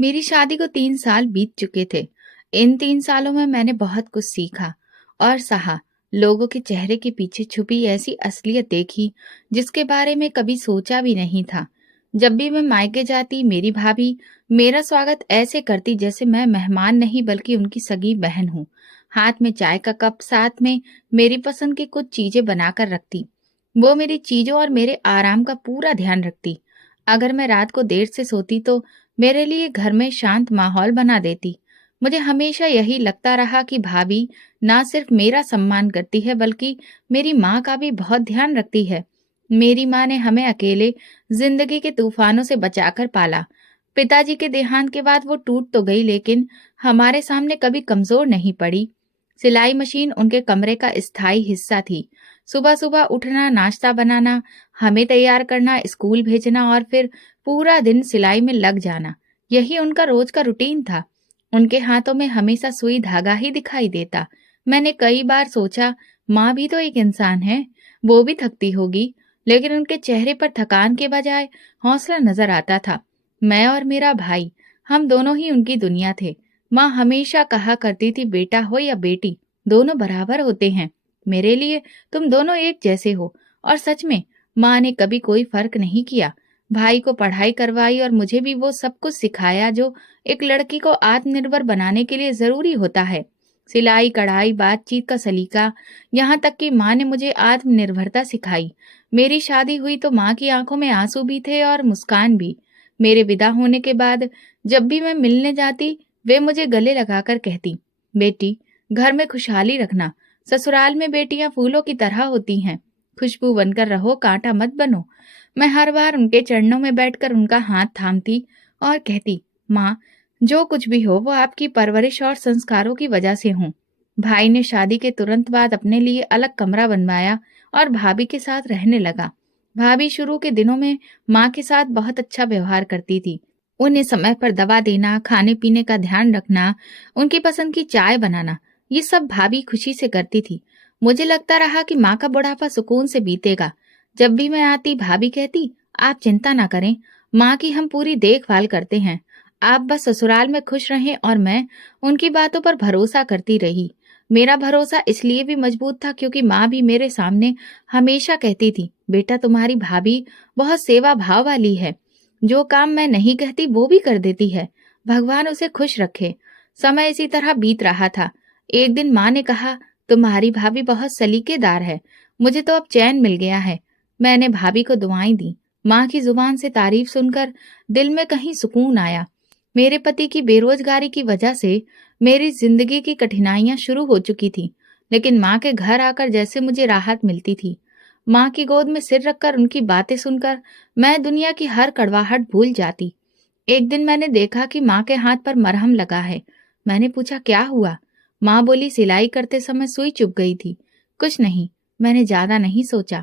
मेरी शादी को 3 साल बीत चुके थे। इन 3 सालों में मैंने बहुत कुछ सीखा और सहा। लोगों के चेहरे के पीछे छुपी ऐसी असलियत देखी, जिसके बारे में कभी सोचा भी नहीं था। जब भी मैं मायके जाती, मेरी भाभी मेरा स्वागत ऐसे करती जैसे मैं मेहमान नहीं बल्कि उनकी सगी बहन हूँ। हाथ में चाय का कप, साथ में मेरी पसंद की कुछ चीजें बनाकर रखती। वो मेरी चीजों और मेरे आराम का पूरा ध्यान रखती। अगर मैं रात को देर से सोती तो मेरे लिए घर में शांत माहौल बना देती। मुझे हमेशा यही लगता रहा कि भाभी ना सिर्फ मेरा सम्मान करती है बल्कि मेरी माँ का भी बहुत ध्यान रखती है। मेरी माँ ने हमें अकेले जिंदगी के तूफानों से बचाकर पाला। पिताजी के देहांत के बाद वो टूट तो गई, लेकिन हमारे सामने कभी कमजोर नहीं पड़ी। सिलाई मशीन उनके कमरे का स्थायी हिस्सा थी। सुबह सुबह उठना, नाश्ता बनाना, हमें तैयार करना, स्कूल भेजना और फिर पूरा दिन सिलाई में लग जाना, यही उनका रोज का रूटीन था। उनके हाथों में हमेशा सुई धागा ही दिखाई देता। मैंने कई बार सोचा, माँ भी तो एक इंसान है, वो भी थकती होगी, लेकिन उनके चेहरे पर थकान के बजाय हौसला नजर आता था। मैं और मेरा भाई, हम दोनों ही उनकी दुनिया थे। माँ हमेशा कहा करती थी, बेटा हो या बेटी, दोनों बराबर होते हैं। मेरे लिए तुम दोनों एक जैसे हो। और सच में माँ ने कभी कोई फर्क नहीं किया। भाई को पढ़ाई करवाई और मुझे भी वो सब कुछ सिखाया जो एक लड़की को आत्मनिर्भर बनाने के लिए जरूरी होता है। सिलाई, कढ़ाई, बातचीत का सलीका, यहाँ तक कि माँ ने मुझे आत्मनिर्भरता सिखाई। मेरी शादी हुई तो माँ की आंखों में आंसू भी थे और मुस्कान भी। मेरे विदा होने के बाद जब भी मैं मिलने जाती, वे मुझे गले लगाकर कहती, बेटी, घर में खुशहाली रखना। ससुराल में बेटियां फूलों की तरह होती हैं, खुशबू बनकर रहो, कांटा मत बनो। मैं हर बार उनके चरणों में बैठकर उनका हाथ थामती और कहती, माँ, जो कुछ भी हो वो आपकी परवरिश और संस्कारों की वजह से हो। भाई ने शादी के तुरंत बाद अपने लिए अलग कमरा बनवाया और भाभी के साथ रहने लगा। भाभी शुरू के दिनों में माँ के साथ बहुत अच्छा व्यवहार करती थी। उन्हें समय पर दवा देना, खाने पीने का ध्यान रखना, उनकी पसंद की चाय बनाना, ये सब भाभी खुशी से करती थी। मुझे लगता रहा कि माँ का बुढ़ापा सुकून से बीतेगा। जब भी मैं आती, भाभी कहती, आप चिंता ना करें, माँ की हम पूरी देखभाल करते हैं। आप बस ससुराल में खुश रहें। और मैं उनकी बातों पर भरोसा करती रही। मेरा भरोसा इसलिए भी मजबूत था क्योंकि माँ भी मेरे सामने हमेशा कहती थी, बेटा, तुम्हारी भाभी बहुत सेवा भाव वाली है। जो काम मैं नहीं कहती वो भी कर देती है। भगवान उसे खुश रखे। समय इसी तरह बीत रहा था। एक दिन माँ ने कहा, तुम्हारी भाभी बहुत सलीकेदार है। मुझे तो अब चैन मिल गया है। मैंने भाभी को दुआएं दी। माँ की जुबान से तारीफ सुनकर दिल में कहीं सुकून आया। मेरे पति की बेरोजगारी की वजह से मेरी जिंदगी की कठिनाइयां शुरू हो चुकी थी, लेकिन माँ के घर आकर जैसे मुझे राहत मिलती थी। माँ की गोद में सिर रखकर उनकी बातें सुनकर मैं दुनिया की हर कड़वाहट भूल जाती। एक दिन मैंने देखा कि माँ के हाथ पर मरहम लगा है। मैंने पूछा, क्या हुआ? माँ बोली, सिलाई करते समय सुई चुभ गई थी। कुछ नहीं, मैंने ज्यादा नहीं सोचा।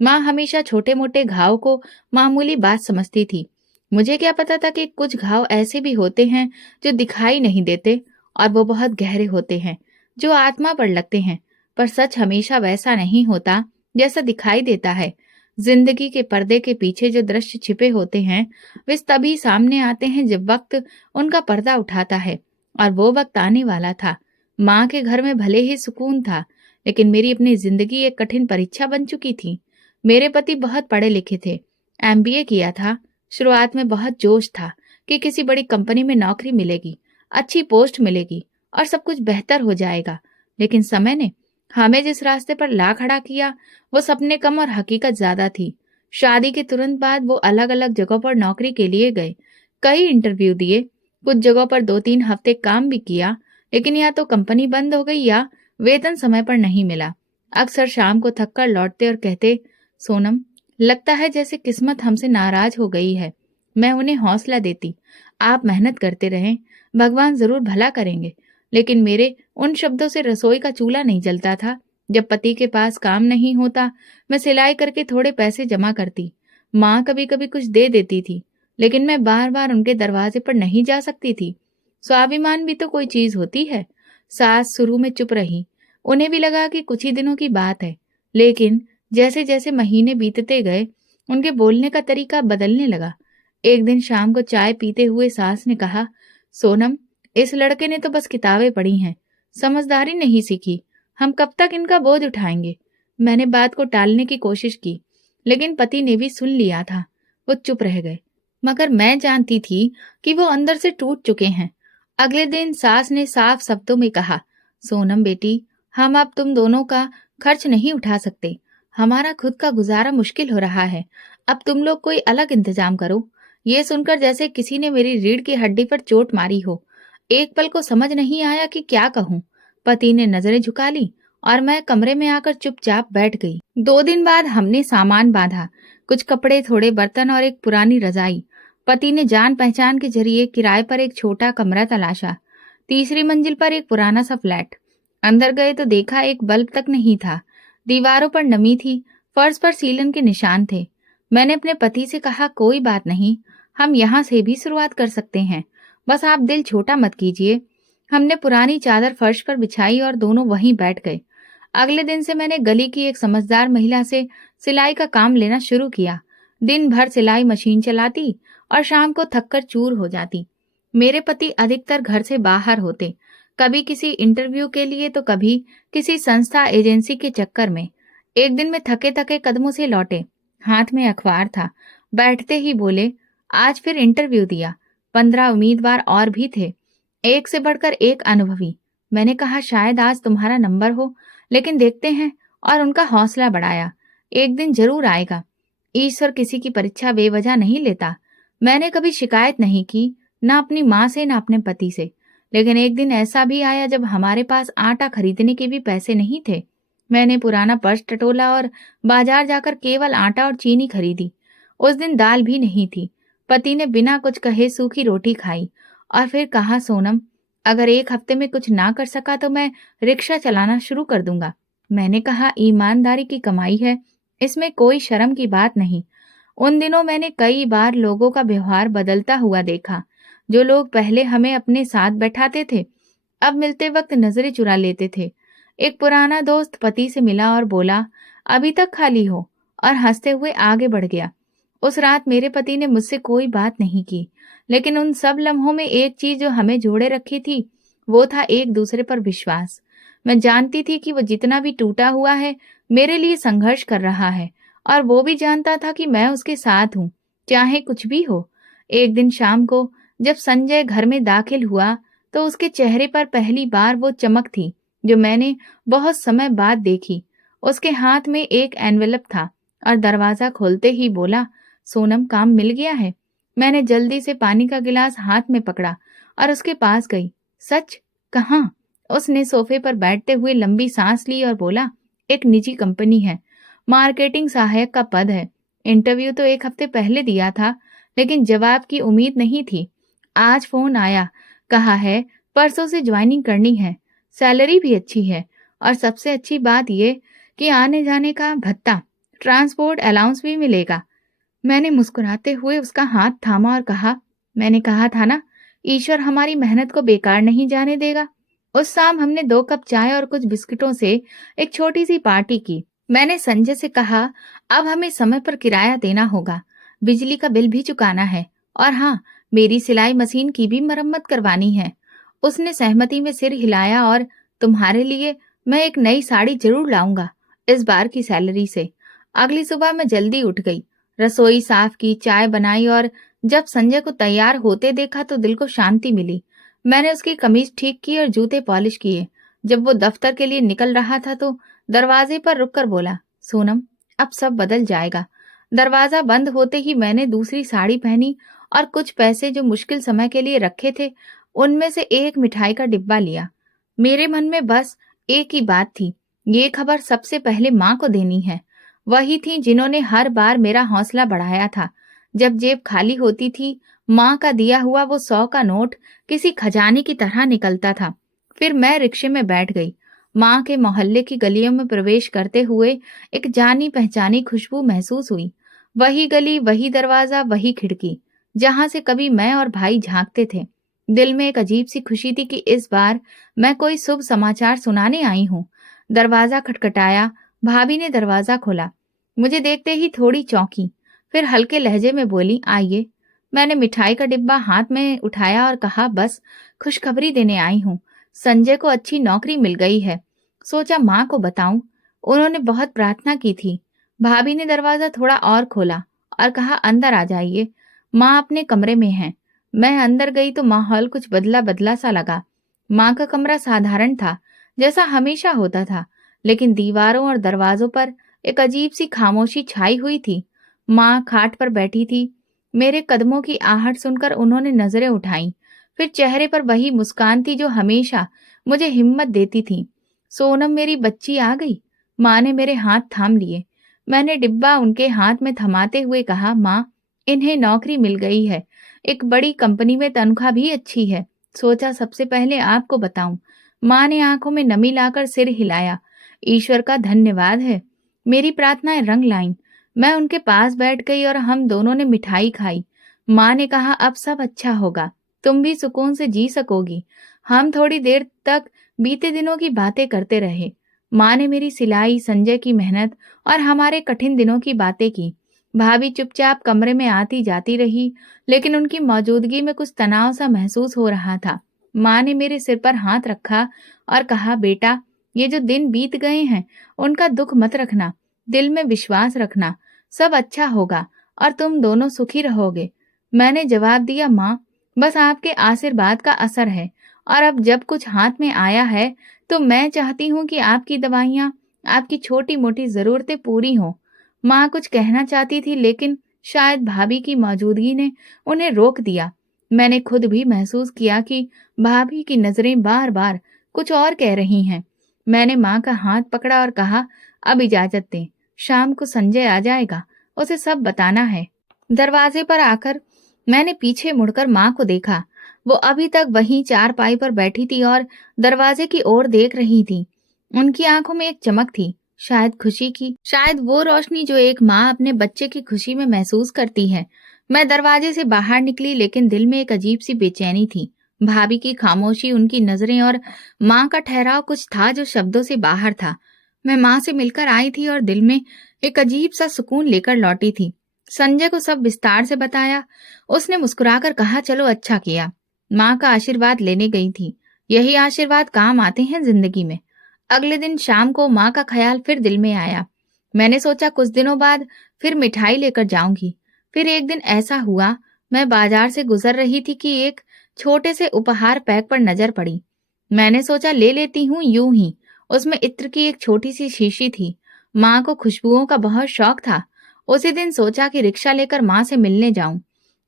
माँ हमेशा छोटे मोटे घाव को मामूली बात समझती थी। मुझे क्या पता था कि कुछ घाव ऐसे भी होते हैं जो दिखाई नहीं देते और वो बहुत गहरे होते हैं, जो आत्मा पर लगते हैं। पर सच हमेशा वैसा नहीं होता जैसा दिखाई देता है। जिंदगी के पर्दे के पीछे जो दृश्य छिपे होते हैं, वे तभी सामने आते हैं जब वक्त उनका पर्दा उठाता है। और वो वक्त आने वाला था। माँ के घर में भले ही सुकून था, लेकिन मेरी अपनी जिंदगी एक कठिन परीक्षा बन चुकी थी। मेरे पति बहुत पढ़े लिखे थे, एमबीए किया था। शुरुआत में बहुत जोश था कि किसी बड़ी कंपनी में नौकरी मिलेगी, अच्छी पोस्ट मिलेगी और सब कुछ बेहतर हो जाएगा। लेकिन समय ने हमें जिस रास्ते पर ला खड़ा किया, वो सपने कम और हकीकत ज्यादा थी। शादी के तुरंत बाद वो अलग अलग जगहों पर नौकरी के लिए गए। कई इंटरव्यू दिए, कुछ जगहों पर 2-3 हफ्ते काम भी किया, लेकिन या तो कंपनी बंद हो गई या वेतन समय पर नहीं मिला। अक्सर शाम को थक कर लौटते और कहते, सोनम, लगता है जैसे किस्मत हमसे नाराज हो गई है। मैं उन्हें हौसला देती, आप मेहनत करते रहें, भगवान जरूर भला करेंगे। लेकिन मेरे उन शब्दों से रसोई का चूल्हा नहीं जलता था। जब पति के पास काम नहीं होता, मैं सिलाई करके थोड़े पैसे जमा करती। माँ कभी कभी कुछ दे देती थी, लेकिन मैं बार बार उनके दरवाजे पर नहीं जा सकती थी। स्वाभिमान भी तो कोई चीज होती है। सास शुरू में चुप रही। उन्हें भी लगा कि कुछ ही दिनों की बात है, लेकिन जैसे जैसे महीने बीतते गए, उनके बोलने का तरीका बदलने लगा। एक दिन शाम को चाय पीते हुए सास ने कहा, सोनम, इस लड़के ने तो बस किताबें पढ़ी हैं, समझदारी नहीं सीखी। हम कब तक इनका बोझ उठाएंगे? मैंने बात को टालने की कोशिश की, लेकिन पति ने भी सुन लिया था। वो चुप रह गए, मगर मैं जानती थी कि वो अंदर से टूट चुके हैं। अगले दिन सास ने साफ शब्दों में कहा, सोनम बेटी, हम अब तुम दोनों का खर्च नहीं उठा सकते। हमारा खुद का गुजारा मुश्किल हो रहा है। अब तुम लोग कोई अलग इंतजाम करो। ये सुनकर जैसे किसी ने मेरी रीढ़ की हड्डी पर चोट मारी हो। एक पल को समझ नहीं आया कि क्या कहूँ। पति ने नजरें झुका ली और मैं कमरे में आकर चुपचाप बैठ गई। 2 दिन बाद हमने सामान बांधा, कुछ कपड़े, थोड़े बर्तन और एक पुरानी रजाई। पति ने जान पहचान के जरिए किराए पर एक छोटा कमरा तलाशा। तीसरी मंजिल पर एक पुराना सा फ्लैट। अंदर गए तो देखा एक बल्ब तक नहीं था। दीवारों पर नमी थी, फर्श पर सीलन के निशान थे। मैंने अपने पति से कहा, कोई बात नहीं, हम यहाँ से भी शुरुआत कर सकते हैं, बस आप दिल छोटा मत कीजिए। हमने पुरानी चादर फर्श पर बिछाई और दोनों वहीं बैठ गए। अगले दिन से मैंने गली की एक समझदार महिला से सिलाई का काम लेना शुरू किया। दिन भर सिलाई मशीन चलाती और शाम को थककर चूर हो जाती। मेरे पति अधिकतर घर से बाहर होते, कभी किसी इंटरव्यू के लिए तो कभी किसी संस्था एजेंसी के चक्कर में। एक दिन में थके थके कदमों से लौटे, हाथ में अखबार था। बैठते ही बोले, आज फिर इंटरव्यू दिया। 15 उम्मीदवार और भी थे, एक से बढ़कर एक अनुभवी। मैंने कहा, शायद आज तुम्हारा नंबर हो, लेकिन देखते हैं। और उनका हौसला बढ़ाया, एक दिन जरूर आएगा। ईश्वर किसी की परीक्षा बेवजह नहीं लेता। मैंने कभी शिकायत नहीं की, ना अपनी माँ से ना अपने पति से। लेकिन एक दिन ऐसा भी आया जब हमारे पास आटा खरीदने के भी पैसे नहीं थे। मैंने पुराना पर्स टटोला और बाजार जाकर केवल आटा और चीनी खरीदी। उस दिन दाल भी नहीं थी। पति ने बिना कुछ कहे सूखी रोटी खाई और फिर कहा, सोनम, अगर एक हफ्ते में कुछ ना कर सका तो मैं रिक्शा चलाना शुरू कर दूंगा। मैंने कहा, ईमानदारी की कमाई है, इसमें कोई शर्म की बात नहीं। उन दिनों मैंने कई बार लोगों का व्यवहार बदलता हुआ देखा। जो लोग पहले हमें अपने साथ बैठाते थे, अब मिलते वक्त नजरें चुरा लेते थे। एक पुराना दोस्त पति से मिला और बोला, अभी तक खाली हो, और हंसते हुए आगे बढ़ गया। उस रात मेरे पति ने मुझसे कोई बात नहीं की, लेकिन उन सब लम्हों में एक चीज जो हमें जोड़े रखी थी, वो था एक दूसरे पर विश्वास। मैं जानती थी कि वो जितना भी टूटा हुआ है, मेरे लिए संघर्ष कर रहा है, और वो भी जानता था कि मैं उसके साथ हूँ, चाहे कुछ भी हो। एक दिन शाम को जब संजय घर में दाखिल हुआ, तो उसके चेहरे पर पहली बार वो चमक थी जो मैंने बहुत समय बाद देखी। उसके हाथ में एक एनवेलप था और दरवाजा खोलते ही बोला, सोनम, काम मिल गया है। मैंने जल्दी से पानी का गिलास हाथ में पकड़ा और उसके पास गई। सच? कहाँ? उसने सोफे पर बैठते हुए लंबी सांस ली और बोला, एक निजी कंपनी है, मार्केटिंग सहायक का पद है। इंटरव्यू तो एक हफ्ते पहले दिया था, लेकिन जवाब की उम्मीद नहीं थी। आज फोन आया, कहा है परसों से ज्वाइनिंग करनी है। सैलरी भी अच्छी है, और सबसे अच्छी बात ये कि आने जाने का भत्ता, ट्रांसपोर्ट अलाउंस भी मिलेगा। मैंने मुस्कुराते हुए उसका हाथ थामा और कहा, मैंने कहा था ना, ईश्वर हमारी मेहनत को बेकार नहीं जाने देगा। उस शाम हमने 2 कप चाय और कुछ बिस्किटों से एक छोटी सी पार्टी की। मैंने संजय से कहा, अब हमें समय पर किराया देना होगा, बिजली का बिल भी चुकाना है, और हाँ, मेरी सिलाई मशीन की भी मरम्मत करवानी है। उसने सहमति में सिर हिलाया और, तुम्हारे लिए मैं एक नई साड़ी जरूर लाऊंगा, इस बार की सैलरी से। अगली सुबह मैं जल्दी उठ गई, रसोई साफ की, चाय बनाई, और जब संजय को तैयार होते देखा तो दिल को शांति मिली। मैंने उसकी कमीज ठीक की और जूते पॉलिश किए। जब वो दफ्तर के लिए निकल रहा था तो दरवाजे पर रुककर बोला, सोनम, अब सब बदल जाएगा। दरवाजा बंद होते ही मैंने दूसरी साड़ी पहनी और कुछ पैसे जो मुश्किल समय के लिए रखे थे, उनमें से एक मिठाई का डिब्बा लिया। मेरे मन में बस एक ही बात थी, ये खबर सबसे पहले माँ को देनी है। वही थी जिन्होंने हर बार मेरा हौसला बढ़ाया था। जब जेब खाली होती थी, माँ का दिया हुआ वो 100 का नोट किसी खजाने की तरह निकलता था। फिर मैं रिक्शे में बैठ गई। माँ के मोहल्ले की गलियों में प्रवेश करते हुए एक जानी पहचानी खुशबू महसूस हुई। वही गली, वही दरवाजा, वही खिड़की, जहां से कभी मैं और भाई झांकते थे। दिल में एक अजीब सी खुशी थी कि इस बार मैं कोई शुभ समाचार सुनाने आई हूँ। दरवाजा खटखटाया, भाभी ने दरवाजा खोला। मुझे देखते ही थोड़ी चौंकी, फिर हल्के लहजे में बोली, आइए। मैंने मिठाई का डिब्बा हाथ में उठाया और कहा, बस खुशखबरी देने आई हूँ। संजय को अच्छी नौकरी मिल गई है। सोचा माँ को बताऊं। उन्होंने बहुत प्रार्थना की थी। भाभी ने दरवाजा थोड़ा और खोला और कहा, अंदर आ जाइए, माँ अपने कमरे में हैं। मैं अंदर गई तो माहौल कुछ बदला बदला सा लगा। माँ का कमरा साधारण था, जैसा हमेशा होता था, लेकिन दीवारों और दरवाजों पर एक अजीब सी खामोशी छाई हुई थी। माँ खाट पर बैठी थी। मेरे कदमों की आहट सुनकर उन्होंने नजरें उठाईं। फिर चेहरे पर वही मुस्कान थी जो हमेशा मुझे हिम्मत देती थी। सोनम मेरी बच्ची आ गई। माँ ने मेरे हाथ थाम लिए। मैंने डिब्बा उनके हाथ में थमाते हुए कहा, माँ, इन्हें नौकरी मिल गई है। एक बड़ी कंपनी में तनख्वाह भी अच्छी है। सोचा सबसे पहले आपको बताऊं। माँ ने आंखों में नमी लाकर सिर हिलाया। ईश्वर का धन्यवाद है। मेरी प्रार्थनाएं रंग लाईं। मैं उनके पास बैठ गई और हम दोनों ने मिठाई खाई। माँ ने कहा, अब सब अच्छा होगा, तुम भी सुकून से जी सकोगी। हम थोड़ी देर तक बीते दिनों की बातें करते रहे। माँ ने मेरी सिलाई, संजय की मेहनत और हमारे कठिन दिनों की बातें की। भाभी चुपचाप कमरे में आती जाती रही, लेकिन उनकी मौजूदगी में कुछ तनाव सा महसूस हो रहा था। माँ ने मेरे सिर पर हाथ रखा और कहा, बेटा, ये जो दिन बीत गए हैं उनका दुख मत रखना, दिल में विश्वास रखना, सब अच्छा होगा और तुम दोनों सुखी रहोगे। मैंने जवाब दिया, माँ, बस आपके आशीर्वाद का असर है, और अब जब कुछ हाथ में आया है तो मैं चाहती हूँ कि आपकी दवाइयाँ, आपकी छोटी मोटी जरूरतें पूरी हों। माँ कुछ कहना चाहती थी, लेकिन शायद भाभी की मौजूदगी ने उन्हें रोक दिया। मैंने खुद भी महसूस किया कि भाभी की नजरें बार बार कुछ और कह रही हैं। मैंने माँ का हाथ पकड़ा और कहा, अब इजाजत दें, शाम को संजय आ जाएगा, उसे सब बताना है। दरवाजे पर आकर मैंने पीछे मुड़कर माँ को देखा। वो अभी तक वहीं चारपाई पर बैठी थी और दरवाजे की ओर देख रही थी। उनकी आंखों में एक चमक थी, शायद खुशी की, शायद वो रोशनी जो एक माँ अपने बच्चे की खुशी में महसूस करती है। मैं दरवाजे से बाहर निकली, लेकिन दिल में एक अजीब सी बेचैनी थी। भाभी की खामोशी, उनकी नजरें और माँ का ठहराव कुछ था जो शब्दों से बाहर था। मैं माँ से मिलकर आई थी और दिल में एक अजीब सा सुकून लेकर लौटी थी। संजय को सब विस्तार से बताया। उसने मुस्कुराकर कहा, चलो अच्छा किया। माँ का आशीर्वाद लेने गई थी। यही आशीर्वाद काम आते हैं जिंदगी में। अगले दिन शाम को माँ का ख्याल फिर दिल में आया। मैंने सोचा कुछ दिनों बाद फिर मिठाई लेकर जाऊंगी। फिर एक दिन ऐसा हुआ, मैं बाजार से गुजर रही थी कि एक छोटे से उपहार पैक पर नजर पड़ी। मैंने सोचा ले लेती हूँ यूं ही। उसमें इत्र की एक छोटी सी शीशी थी। माँ को खुशबुओं का बहुत शौक था। उसी दिन सोचा कि रिक्शा लेकर माँ से मिलने जाऊं।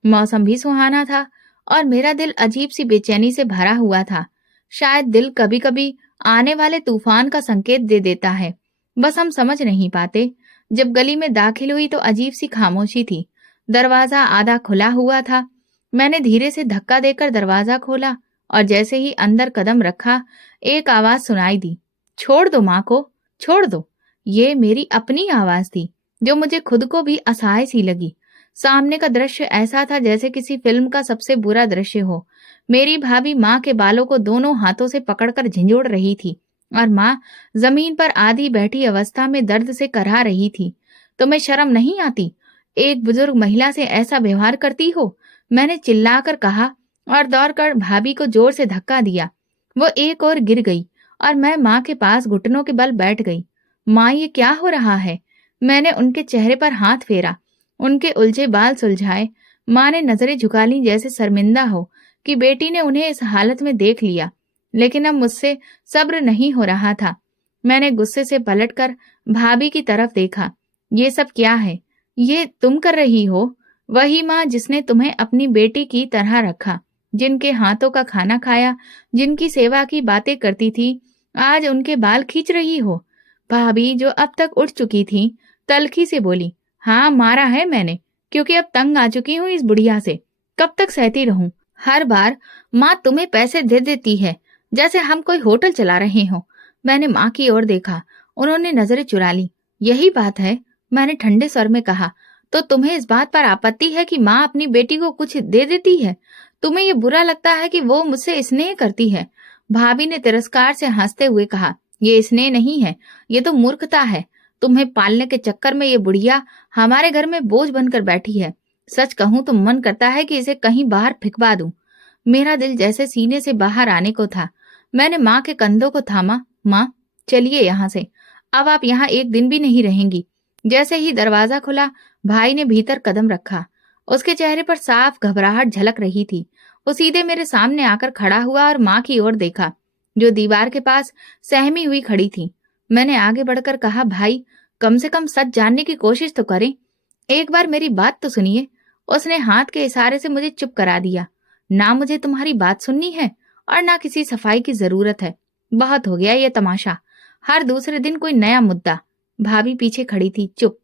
मौसम भी सुहाना था और मेरा दिल अजीब सी बेचैनी से भरा हुआ था। शायद दिल कभी कभी आने वाले तूफान का संकेत दे देता है, बस हम समझ नहीं पाते। जब गली में दाखिल हुई तो अजीब सी खामोशी थी। दरवाजा आधा खुला हुआ था। मैंने धीरे से धक्का देकर दरवाजा खोला और जैसे ही अंदर कदम रखा, एक आवाज सुनाई दी, छोड़ दो माँ को, छोड़ दो। ये मेरी अपनी आवाज थी, जो मुझे खुद को भी असहाय सी लगी। सामने का दृश्य ऐसा था जैसे किसी फिल्म का सबसे बुरा दृश्य हो। मेरी भाभी माँ के बालों को दोनों हाथों से पकड़कर झंझोड़ रही थी और माँ जमीन पर आधी बैठी अवस्था में दर्द से कराह रही थी। तुम्हें शर्म नहीं आती? एक बुजुर्ग महिला से ऐसा व्यवहार करती हो? मैंने चिल्लाकर कहा और दौड़कर भाभी को जोर से धक्का दिया। वो एक और गिर गई और मैं माँ के पास घुटनों के बल बैठ गई। माँ, ये क्या हो रहा है? मैंने उनके चेहरे पर हाथ फेरा, उनके उलझे बाल सुलझाए। माँ ने नजरें झुका ली, जैसे शर्मिंदा हो कि बेटी ने उन्हें इस हालत में देख लिया। लेकिन अब मुझसे सब्र नहीं हो रहा था। मैंने गुस्से से पलटकर भाभी की तरफ देखा। ये सब क्या है? ये तुम कर रही हो? वही माँ जिसने तुम्हें अपनी बेटी की तरह रखा, जिनके हाथों का खाना खाया, जिनकी सेवा की बातें करती थी, आज उनके बाल खींच रही हो। भाभी, जो अब तक उठ चुकी थी, तल्खी से बोली, हाँ, मारा है मैंने, क्योंकि अब तंग आ चुकी हूँ इस बुढ़िया से। कब तक सहती रहूं? हर बार माँ तुम्हें पैसे दे देती है, जैसे हम कोई होटल चला रहे हो। मैंने माँ की ओर देखा। उन्होंने नजरें चुरा ली। यही बात है, मैंने ठंडे स्वर में कहा। तो तुम्हें इस बात पर आपत्ति है कि माँ अपनी बेटी को कुछ दे देती है? तुम्हें ये बुरा लगता है कि वो मुझसे स्नेह करती है? भाभी ने तिरस्कार से हंसते हुए कहा, ये स्नेह नहीं है, ये तो मूर्खता है। तुम्हें पालने के चक्कर में ये बुढ़िया हमारे घर में बोझ बनकर बैठी है। सच कहूं तो मन करता है कि इसे कहीं बाहर फिकवा दूं। मेरा दिल जैसे सीने से बाहर आने को था। मैंने माँ के कंधों को थामा। माँ, चलिए यहाँ से। अब आप यहाँ एक दिन भी नहीं रहेंगी। जैसे ही दरवाजा खुला, भाई ने भीतर कदम रखा। उसके चेहरे पर साफ घबराहट झलक रही थी। वो सीधे मेरे सामने आकर खड़ा हुआ और माँ की ओर देखा, जो दीवार के पास सहमी हुई खड़ी थी। मैंने आगे बढ़कर कहा, भाई, कम से कम सच जानने की कोशिश तो करें। एक बार मेरी बात तो सुनिए। उसने हाथ के इशारे से मुझे चुप करा दिया। ना मुझे तुम्हारी बात सुननी है और ना किसी सफाई की जरूरत है। बहुत हो गया ये तमाशा। हर दूसरे दिन कोई नया मुद्दा। भाभी पीछे खड़ी थी, चुप।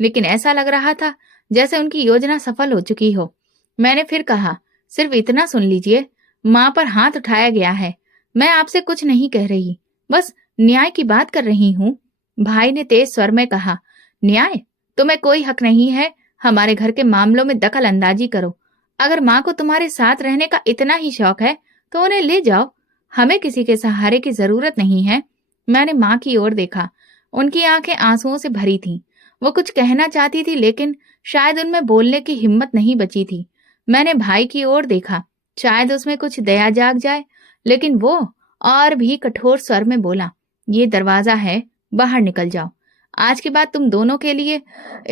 लेकिन ऐसा लग रहा था जैसे उनकी योजना सफल हो चुकी हो। मैंने फिर कहा, सिर्फ इतना सुन लीजिए। माँ पर हाथ उठाया गया है। मैं आपसे कुछ नहीं कह रही, बस न्याय की बात कर रही हूँ। भाई ने तेज स्वर में कहा, न्याय? तुम्हें कोई हक नहीं है हमारे घर के मामलों में दखल अंदाजी करो। अगर माँ को तुम्हारे साथ रहने का इतना ही शौक है तो उन्हें ले जाओ। हमें किसी के सहारे की जरूरत नहीं है। मैंने माँ की ओर देखा। उनकी आंखें आंसुओं से भरी थीं। वो कुछ कहना चाहती थी, लेकिन शायद उनमें बोलने की हिम्मत नहीं बची थी। मैंने भाई की ओर देखा, शायद उसमें कुछ दया जाग जाए, लेकिन वो और भी कठोर स्वर में बोला, ये दरवाजा है, बाहर निकल जाओ। आज के बाद तुम दोनों के लिए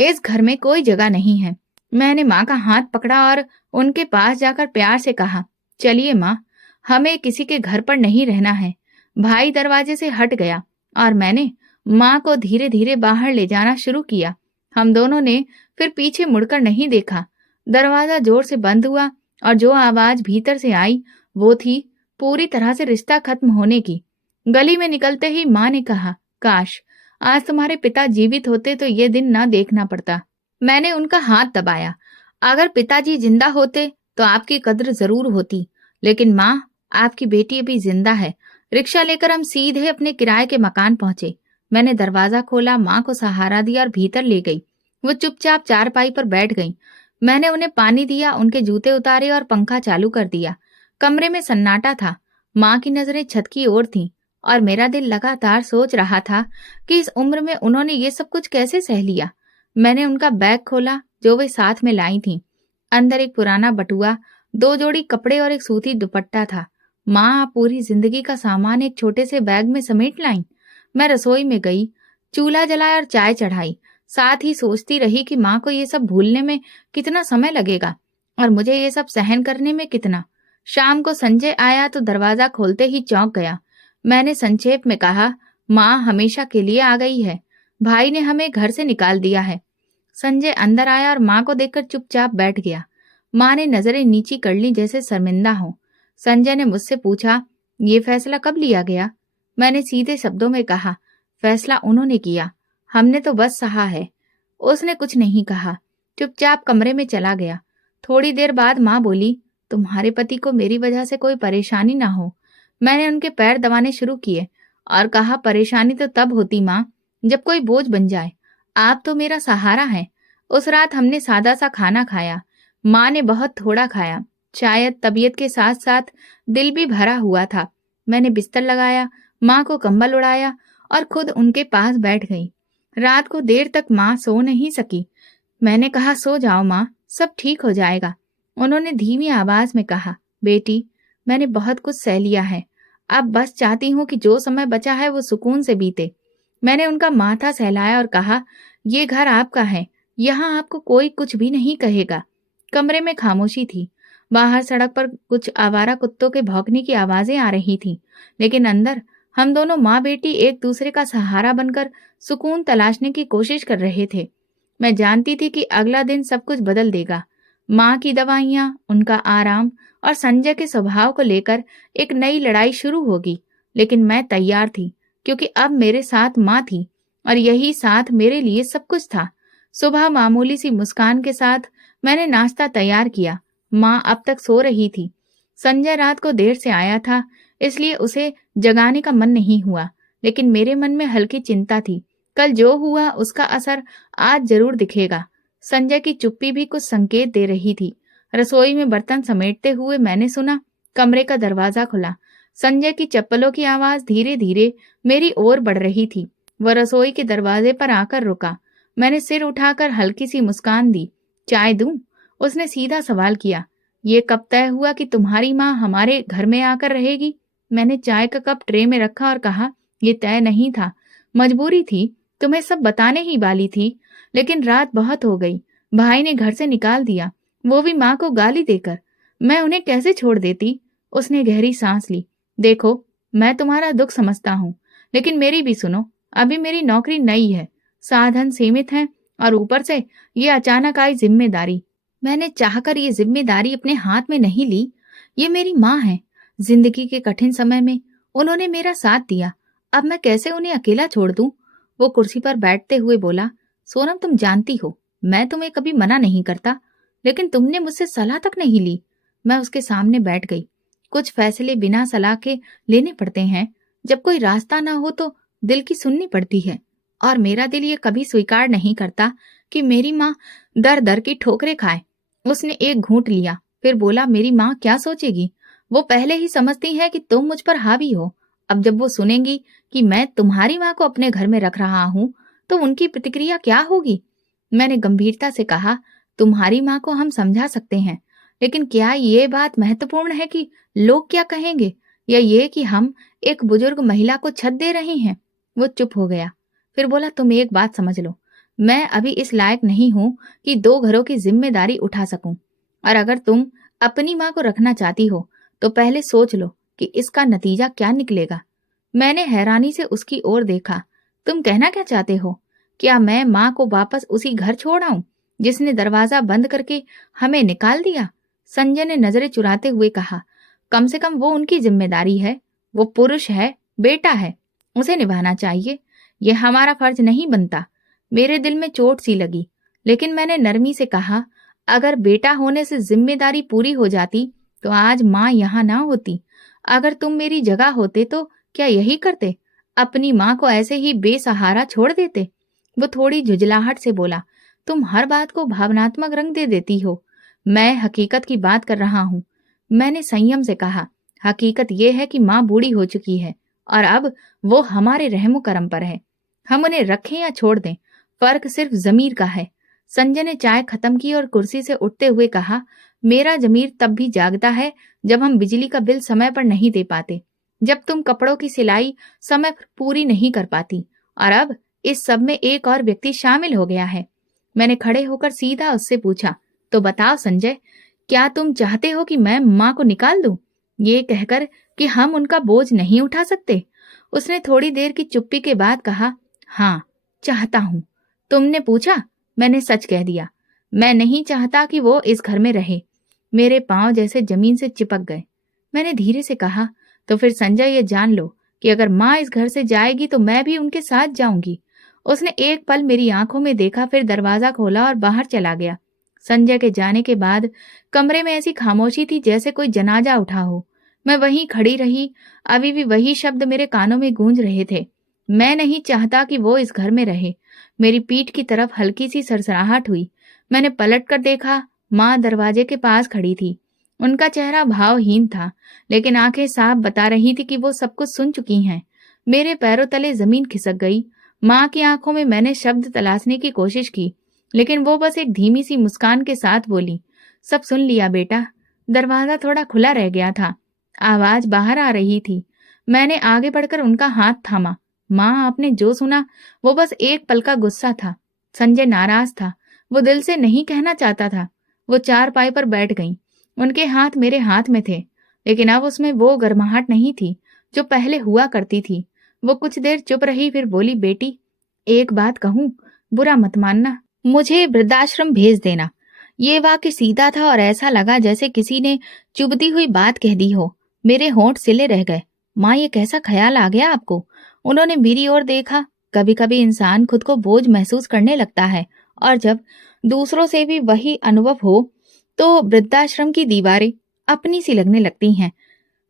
इस घर में कोई जगह नहीं है। मैंने माँ का हाथ पकड़ा और उनके पास जाकर प्यार से कहा, चलिए माँ, हमें किसी के घर पर नहीं रहना है। भाई दरवाजे से हट गया और मैंने माँ को धीरे धीरे बाहर ले जाना शुरू किया। हम दोनों ने फिर पीछे मुड़कर नहीं देखा। दरवाजा जोर से बंद हुआ और जो आवाज भीतर से आई वो थी पूरी तरह से रिश्ता खत्म होने की। गली में निकलते ही माँ ने कहा, काश आज तुम्हारे पिता जीवित होते तो ये दिन ना देखना पड़ता। मैंने उनका हाथ दबाया। अगर पिताजी जिंदा होते तो आपकी कद्र जरूर होती, लेकिन माँ, आपकी बेटी अभी जिंदा है। रिक्शा लेकर हम सीधे अपने किराए के मकान पहुंचे। मैंने दरवाजा खोला, माँ को सहारा दिया और भीतर ले गई। वो चुपचाप चारपाई पर बैठ गई। मैंने उन्हें पानी दिया, उनके जूते उतारे और पंखा चालू कर दिया। कमरे में सन्नाटा था। माँ की नजरें छत की ओर थीं और मेरा दिल लगातार सोच रहा था कि इस उम्र में उन्होंने ये सब कुछ कैसे सह लिया। मैंने उनका बैग खोला जो वे साथ में लाई थीं। अंदर एक पुराना बटुआ, 2 जोड़ी कपड़े और एक सूती दुपट्टा था। माँ, आप पूरी जिंदगी का सामान एक छोटे से बैग में समेट लाईं। मैं रसोई में गई, चूल्हा जलाया और चाय चढ़ाई। साथ ही सोचती रही कि माँ को ये सब भूलने में कितना समय लगेगा और मुझे ये सब सहन करने में कितना। शाम को संजय आया तो दरवाजा खोलते ही चौंक गया। मैंने संक्षेप में कहा, माँ हमेशा के लिए आ गई है। भाई ने हमें घर से निकाल दिया है। संजय अंदर आया और माँ को देखकर चुपचाप बैठ गया। माँ ने नजरें नीची कर ली जैसे शर्मिंदा हो। संजय ने मुझसे पूछा, ये फैसला कब लिया गया? मैंने सीधे शब्दों में कहा, फैसला उन्होंने किया, हमने तो बस सहा है। उसने कुछ नहीं कहा, चुपचाप कमरे में चला गया। थोड़ी देर बाद माँ बोली, तुम्हारे पति को मेरी वजह से कोई परेशानी ना हो। मैंने उनके पैर दबाने शुरू किए और कहा, परेशानी तो तब होती माँ जब कोई बोझ बन जाए। आप तो मेरा सहारा है। उस रात हमने सादा सा खाना खाया। माँ ने बहुत थोड़ा खाया। शायद तबीयत के साथ साथ दिल भी भरा हुआ था। मैंने बिस्तर लगाया, माँ को कंबल उड़ाया और खुद उनके पास बैठ गई। रात को देर तक माँ सो नहीं सकी। मैंने कहा, सो जाओ माँ, सब ठीक हो जाएगा। उन्होंने धीमी आवाज में कहा, बेटी, मैंने बहुत कुछ सह लिया है। अब बस चाहती हूँ कि जो समय बचा है वो सुकून से बीते। मैंने उनका माथा सहलाया और कहा, ये घर आपका है, यहाँ आपको कोई कुछ भी नहीं कहेगा। कमरे में खामोशी थी। बाहर सड़क पर कुछ आवारा कुत्तों के भौंकने की आवाजें आ रही थीं, लेकिन अंदर हम दोनों माँ बेटी एक दूसरे का सहारा बनकर सुकून तलाशने की कोशिश कर रहे थे। मैं जानती थी कि अगला दिन सब कुछ बदल देगा। माँ की दवाइयाँ, उनका आराम और संजय के स्वभाव को लेकर एक नई लड़ाई शुरू होगी। लेकिन मैं तैयार थी, क्योंकि अब मेरे साथ माँ थी और यही साथ मेरे लिए सब कुछ था। सुबह मामूली सी मुस्कान के साथ मैंने नाश्ता तैयार किया। माँ अब तक सो रही थी। संजय रात को देर से आया था, इसलिए उसे जगाने का मन नहीं हुआ, लेकिन मेरे मन में हल्की चिंता थी। कल जो हुआ उसका असर आज जरूर दिखेगा। संजय की चुप्पी भी कुछ संकेत दे रही थी। रसोई में बर्तन समेटते हुए मैंने सुना, कमरे का दरवाजा खुला। संजय की चप्पलों की आवाज धीरे धीरे मेरी ओर बढ़ रही थी। वह रसोई के दरवाजे पर आकर रुका। मैंने सिर उठाकर हल्की सी मुस्कान दी। चाय दूं? उसने सीधा सवाल किया, ये कब तय हुआ कि तुम्हारी माँ हमारे घर में आकर रहेगी? मैंने चाय का कप ट्रे में रखा और कहा, ये तय नहीं था, मजबूरी थी, तुम्हें सब बताने ही वाली थी, लेकिन रात बहुत हो गई, भाई ने घर से निकाल दिया, वो भी माँ को गाली देकर। मैं उन्हें कैसे छोड़ देती? उसने गहरी सांस ली। देखो, मैं तुम्हारा दुख समझता हूँ, लेकिन मेरी भी सुनो। अभी मेरी नौकरी नई है, साधन सीमित हैं, और ऊपर से ये अचानक आई जिम्मेदारी। मैंने चाहकर ये जिम्मेदारी अपने हाथ में नहीं ली। ये मेरी माँ है। जिंदगी के कठिन समय में उन्होंने मेरा साथ दिया। अब मैं कैसे उन्हें अकेला छोड़ दूं? वो कुर्सी पर बैठते हुए बोला, सोनम, तुम जानती हो मैं तुम्हें कभी मना नहीं करता, लेकिन तुमने मुझसे सलाह तक नहीं ली। मैं उसके सामने बैठ गई। कुछ फैसले बिना सलाह के लेने पड़ते हैं। जब कोई रास्ता ना हो तो दिल की सुननी पड़ती है, और मेरा दिल ये कभी स्वीकार नहीं करता कि मेरी माँ दर दर की ठोकरें खाए। उसने एक घूंट लिया, फिर बोला, मेरी माँ क्या सोचेगी? वो पहले ही समझती है कि तुम मुझ पर हावी हो। अब जब वो सुनेंगी कि मैं तुम्हारी माँ को अपने घर में रख रहा हूँ, तो उनकी प्रतिक्रिया क्या होगी? मैंने गंभीरता से कहा, तुम्हारी माँ को हम समझा सकते हैं, लेकिन क्या ये बात महत्वपूर्ण है कि लोग क्या कहेंगे, या ये कि हम एक बुजुर्ग महिला को छत दे रहे हैं? वो चुप हो गया, फिर बोला, तुम एक बात समझ लो, मैं अभी इस लायक नहीं हूं कि दो घरों की जिम्मेदारी उठा सकूं, और अगर तुम अपनी माँ को रखना चाहती हो तो पहले सोच लो कि इसका नतीजा क्या निकलेगा। मैंने हैरानी से उसकी ओर देखा। तुम कहना क्या चाहते हो? क्या मैं माँ को वापस उसी घर छोड़ आऊं जिसने दरवाजा बंद करके हमें निकाल दिया? संजय ने नजरें चुराते हुए कहा, कम से कम वो उनकी जिम्मेदारी है। वो पुरुष है, बेटा है, उसे निभाना चाहिए। ये हमारा फर्ज नहीं बनता। मेरे दिल में चोट सी लगी, लेकिन मैंने नरमी से कहा, अगर बेटा होने से जिम्मेदारी पूरी हो जाती तो आज माँ यहाँ ना होती। अगर तुम मेरी जगह होते तो क्या यही करते? अपनी माँ को ऐसे ही बेसहारा छोड़ देते? वो थोड़ी झुंझलाहट से बोला, तुम हर बात को भावनात्मक रंग दे देती हो। मैं हकीकत की बात कर रहा हूँ। मैंने संयम से कहा, हकीकत यह है कि माँ बूढ़ी हो चुकी है, और अब वो हमारे रहमो करम पर है। हम उन्हें रखें या छोड़ दें, फर्क सिर्फ जमीर का है। संजय ने चाय खत्म की और कुर्सी से उठते हुए कहा, मेरा जमीर तब भी जागता है जब हम बिजली का बिल समय पर नहीं दे पाते, जब तुम कपड़ों की सिलाई समय पर पूरी नहीं कर पाती, और अब इस सब में एक और व्यक्ति शामिल हो गया है। मैंने खड़े होकर सीधा उससे पूछा, तो बताओ संजय, क्या तुम चाहते हो कि मैं माँ को निकाल दूं, ये कहकर कि हम उनका बोझ नहीं उठा सकते? उसने थोड़ी देर की चुप्पी के बाद कहा, हाँ, चाहता हूं। तुमने पूछा, मैंने सच कह दिया। मैं नहीं चाहता कि वो इस घर में रहे। मेरे पांव जैसे जमीन से चिपक गए। मैंने धीरे से कहा, तो फिर संजय, ये जान लो कि अगर माँ इस घर से जाएगी तो मैं भी उनके साथ जाऊंगी। उसने एक पल मेरी आंखों में देखा, फिर दरवाजा खोला और बाहर चला गया। संजय के जाने के बाद कमरे में ऐसी खामोशी थी जैसे कोई जनाजा उठा हो। मैं वहीं खड़ी रही। अभी भी वही शब्द मेरे कानों में गूंज रहे थे, मैं नहीं चाहता कि वो इस घर में रहे। मेरी पीठ की तरफ हल्की सी सरसराहट हुई। मैंने पलट कर देखा, माँ दरवाजे के पास खड़ी थी। उनका चेहरा भावहीन था, लेकिन आंखें साफ बता रही थी कि वो सब कुछ सुन चुकी हैं। मेरे पैरों तले जमीन खिसक गई। माँ की आंखों में मैंने शब्द तलाशने की कोशिश की, लेकिन वो बस एक धीमी सी मुस्कान के साथ बोली, सब सुन लिया बेटा। दरवाजा थोड़ा खुला रह गया था, आवाज बाहर आ रही थी। मैंने आगे बढ़कर उनका हाथ थामा। माँ, आपने जो सुना वो बस एक पल का गुस्सा था। संजय नाराज था, वो दिल से नहीं कहना चाहता था। वो चारपाई पर बैठ गईं। उनके हाथ मेरे हाथ में थे, लेकिन अब उसमें वो गर्माहट नहीं थी जो पहले हुआ करती थी। वो कुछ देर चुप रही, फिर बोली, बेटी, एक बात कहूँ, बुरा मत मानना, मुझे वृद्धाश्रम भेज देना। ये वाक्य सीधा था और ऐसा लगा जैसे किसी ने चुभती हुई बात कह दी हो। मेरे होंठ सिले रह गए। माँ, ये कैसा ख्याल आ गया आपको? उन्होंने मेरी ओर देखा। कभी कभी इंसान खुद को बोझ महसूस करने लगता है, और जब दूसरों से भी वही अनुभव हो तो वृद्धाश्रम की दीवारें अपनी सी लगने लगती हैं।